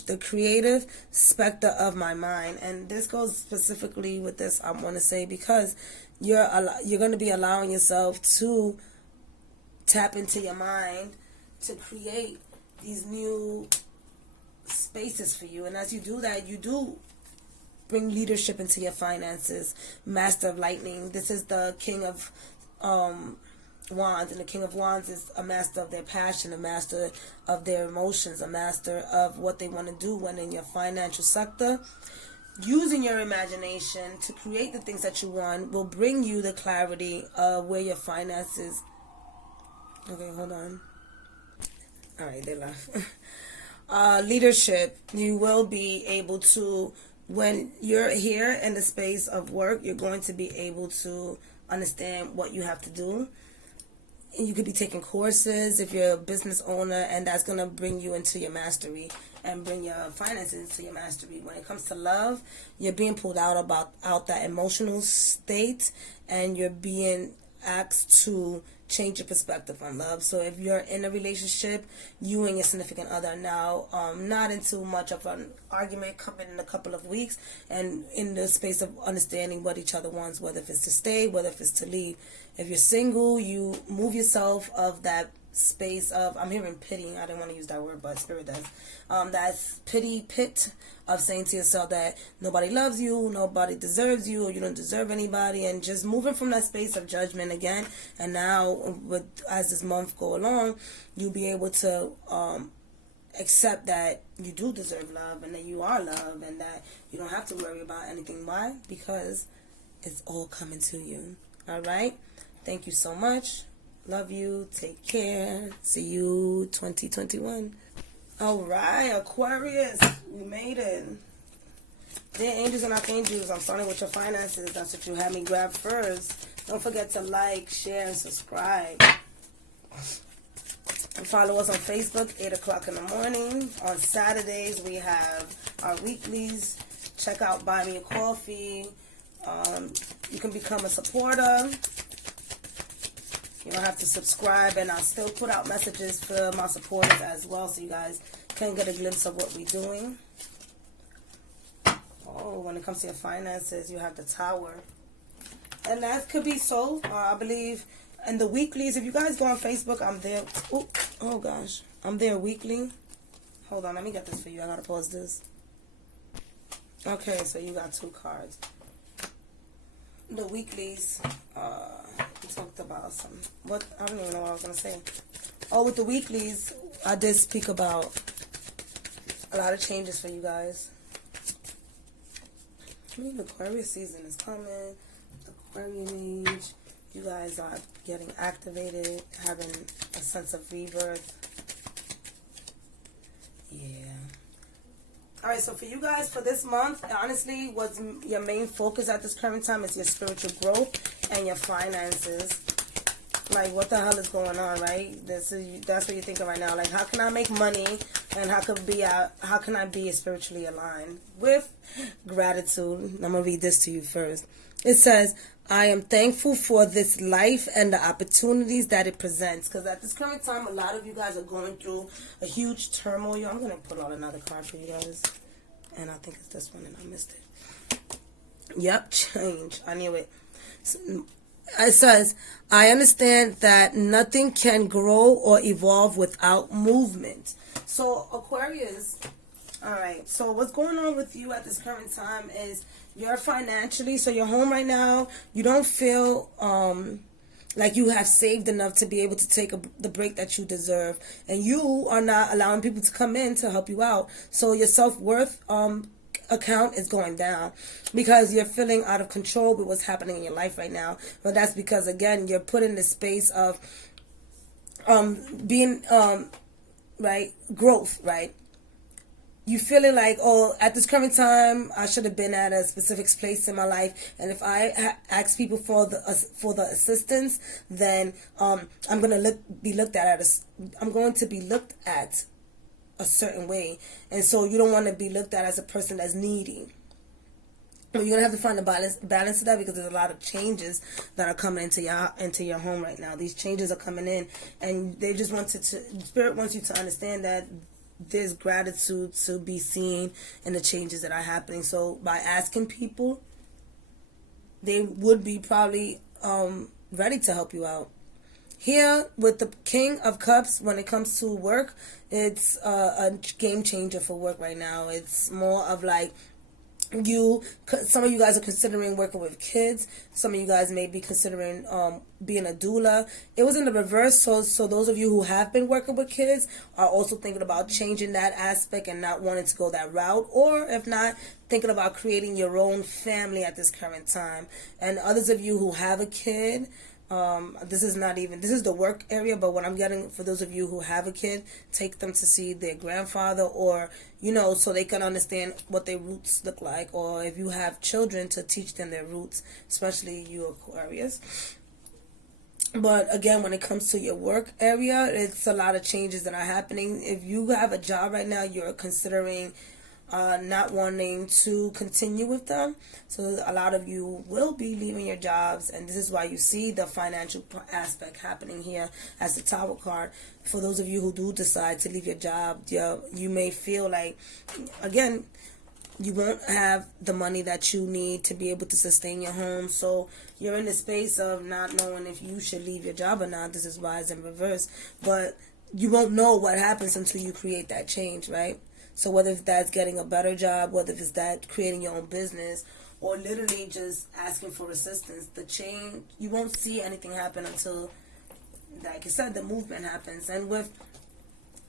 the creative specter of my mind. And this goes specifically with this, I want to say, because you're going to be allowing yourself to tap into your mind to create these new spaces for you. And as you do that, you do bring leadership into your finances. Master of Lightning. This is the King of Wands, and the King of Wands is a master of their passion, a master of their emotions, a master of what they want to do when in your financial sector. Using your imagination to create the things that you want will bring you the clarity of where your finances. Okay, hold on. All right, they left. Leadership. You will be able to, when you're here in the space of work, you're going to be able to understand what you have to do. You could be taking courses if you're a business owner, and that's going to bring you into your mastery and bring your finances into your mastery. When it comes to love, you're being pulled out that emotional state, and you're being asked to change your perspective on love. So if you're in a relationship, you and your significant other now not into much of an argument coming in a couple of weeks, and in the space of understanding what each other wants, whether if it's to stay, whether if it's to leave. If you're single, you move yourself of that space of, I'm hearing pity, I didn't want to use that word, but Spirit does, that pity pit of saying to yourself that nobody loves you, nobody deserves you, or you don't deserve anybody, and just moving from that space of judgment again. And now, as this month go along, you'll be able to accept that you do deserve love, and that you are loved, and that you don't have to worry about anything. Why? Because it's all coming to you. All right? Thank you so much. Love you. Take care. See you 2021. All right, Aquarius, we made it. Dear angels and archangels, I'm starting with your finances. That's what you had me grab first. Don't forget to like, share, and subscribe. And follow us on Facebook, 8 o'clock in the morning. On Saturdays, we have our weeklies. Check out Buy Me a Coffee. You can become a supporter. You don't have to subscribe, and I'll still put out messages for my supporters as well, so you guys can get a glimpse of what we're doing. Oh, when it comes to your finances, you have the Tower. And that could be so, I believe, in the weeklies. If you guys go on Facebook, I'm there. Oh gosh. I'm there weekly. Hold on, let me get this for you. I gotta pause this. Okay, so you got 2 cards. The weeklies, we talked about some, what, I don't even know what I was going to say. Oh, with the weeklies, I did speak about a lot of changes for you guys. I mean, the Aquarius season is coming. The Aquarian age, you guys are getting activated, having a sense of rebirth. Yeah. Alright, so for you guys, for this month, honestly, what's your main focus at this current time is your spiritual growth and your finances. Like, what the hell is going on, right? That's what you're thinking right now. Like, how can I make money, and how can I be spiritually aligned? With gratitude. I'm going to read this to you first. It says, I am thankful for this life and the opportunities that it presents. Because at this current time, a lot of you guys are going through a huge turmoil. I'm going to put out another card for you guys. And I think it's this one, and I missed it. Yep, change. I knew it. It says, I understand that nothing can grow or evolve without movement. So, Aquarius, all right. So, what's going on with you at this current time is you're financially, so you're home right now. You don't feel like you have saved enough to be able to take the break that you deserve. And you are not allowing people to come in to help you out. So, your self-worth account is going down because you're feeling out of control with what's happening in your life right now. But that's because, again, you're put in the space of being right, growth, right? You feeling like, oh, at this current time, I should have been at a specific place in my life, and if I ask people for the assistance, then I'm going to be looked at a certain way, and so you don't want to be looked at as a person that's needy. But you're gonna have to find a balance to that, because there's a lot of changes that are coming into your home right now. These changes are coming in, and they just Spirit wants you to understand that there's gratitude to be seen in the changes that are happening. So by asking people, they would be probably ready to help you out. Here, with the King of Cups, when it comes to work, it's a game changer for work right now. It's more of like, some of you guys are considering working with kids. Some of you guys may be considering being a doula. It was in the reverse, so those of you who have been working with kids are also thinking about changing that aspect and not wanting to go that route, or if not, thinking about creating your own family at this current time. And others of you who have a kid, this is the work area, but what I'm getting for those of you who have a kid, take them to see their grandfather, or so they can understand what their roots look like, or if you have children, to teach them their roots, especially you Aquarius. But again, when it comes to your work area, it's a lot of changes that are happening. If you have a job right now, you're considering not wanting to continue with them. So a lot of you will be leaving your jobs, and this is why you see the financial aspect happening here as the Tower card. For those of you who do decide to leave your job, you may feel like, again, you won't have the money that you need to be able to sustain your home. So you're in the space of not knowing if you should leave your job or not. This is why it's in reverse. But you won't know what happens until you create that change, right? So whether if that's getting a better job, whether if it's that creating your own business, or literally just asking for assistance, the change, you won't see anything happen until, like I said, the movement happens. And with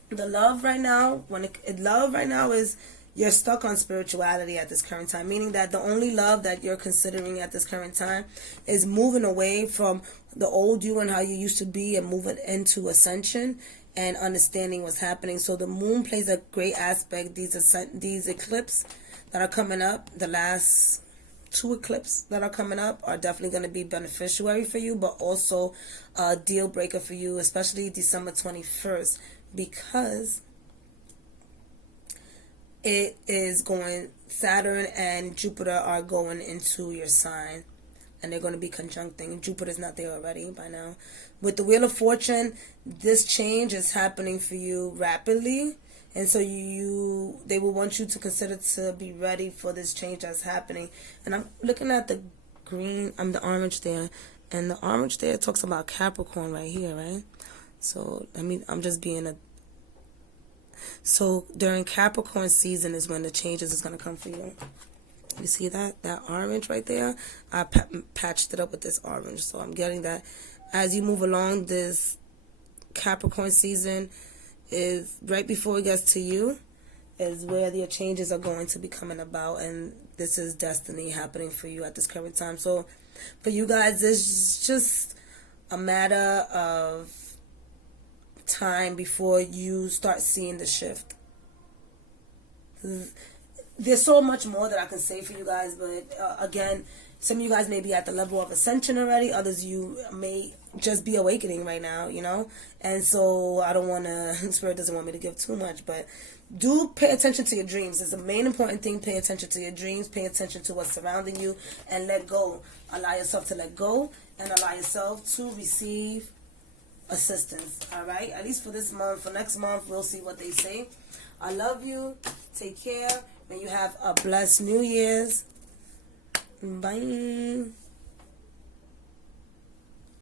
the love right now, love right now is, you're stuck on spirituality at this current time, meaning that the only love that you're considering at this current time is moving away from the old you and how you used to be, and moving into ascension and understanding what's happening. So the moon plays a great aspect. These eclipses that are coming up, the last 2 eclipses that are coming up, are definitely going to be beneficiary for you, but also a deal breaker for you, especially December 21st, because it is Saturn and Jupiter are going into your sign, and they're going to be conjuncting. Jupiter's not there already by now. With the Wheel of Fortune, this change is happening for you rapidly, and so they will want you to consider to be ready for this change that's happening. And I'm looking at the green, the orange there, and the orange there talks about Capricorn right here, right? So I'm just being so during Capricorn season is when the changes is going to come for you. You see that orange right there? I patched it up with this orange. So I'm getting that as you move along, this Capricorn season is right before it gets to you, is where the changes are going to be coming about. And this is destiny happening for you at this current time. So for you guys, it's just a matter of time before you start seeing the shift. There's so much more that I can say for you guys, but again, some of you guys may be at the level of ascension already, others you may just be awakening right now, and so I don't want to, Spirit doesn't want me to give too much, but do pay attention to your dreams. It's the main important thing. Pay attention to your dreams, pay attention to what's surrounding you, and let go. Allow yourself to let go, and allow yourself to receive assistance. All right, at least for this month. For next month, we'll see what they say. I love you. Take care. May you have a blessed New Year's. Bye.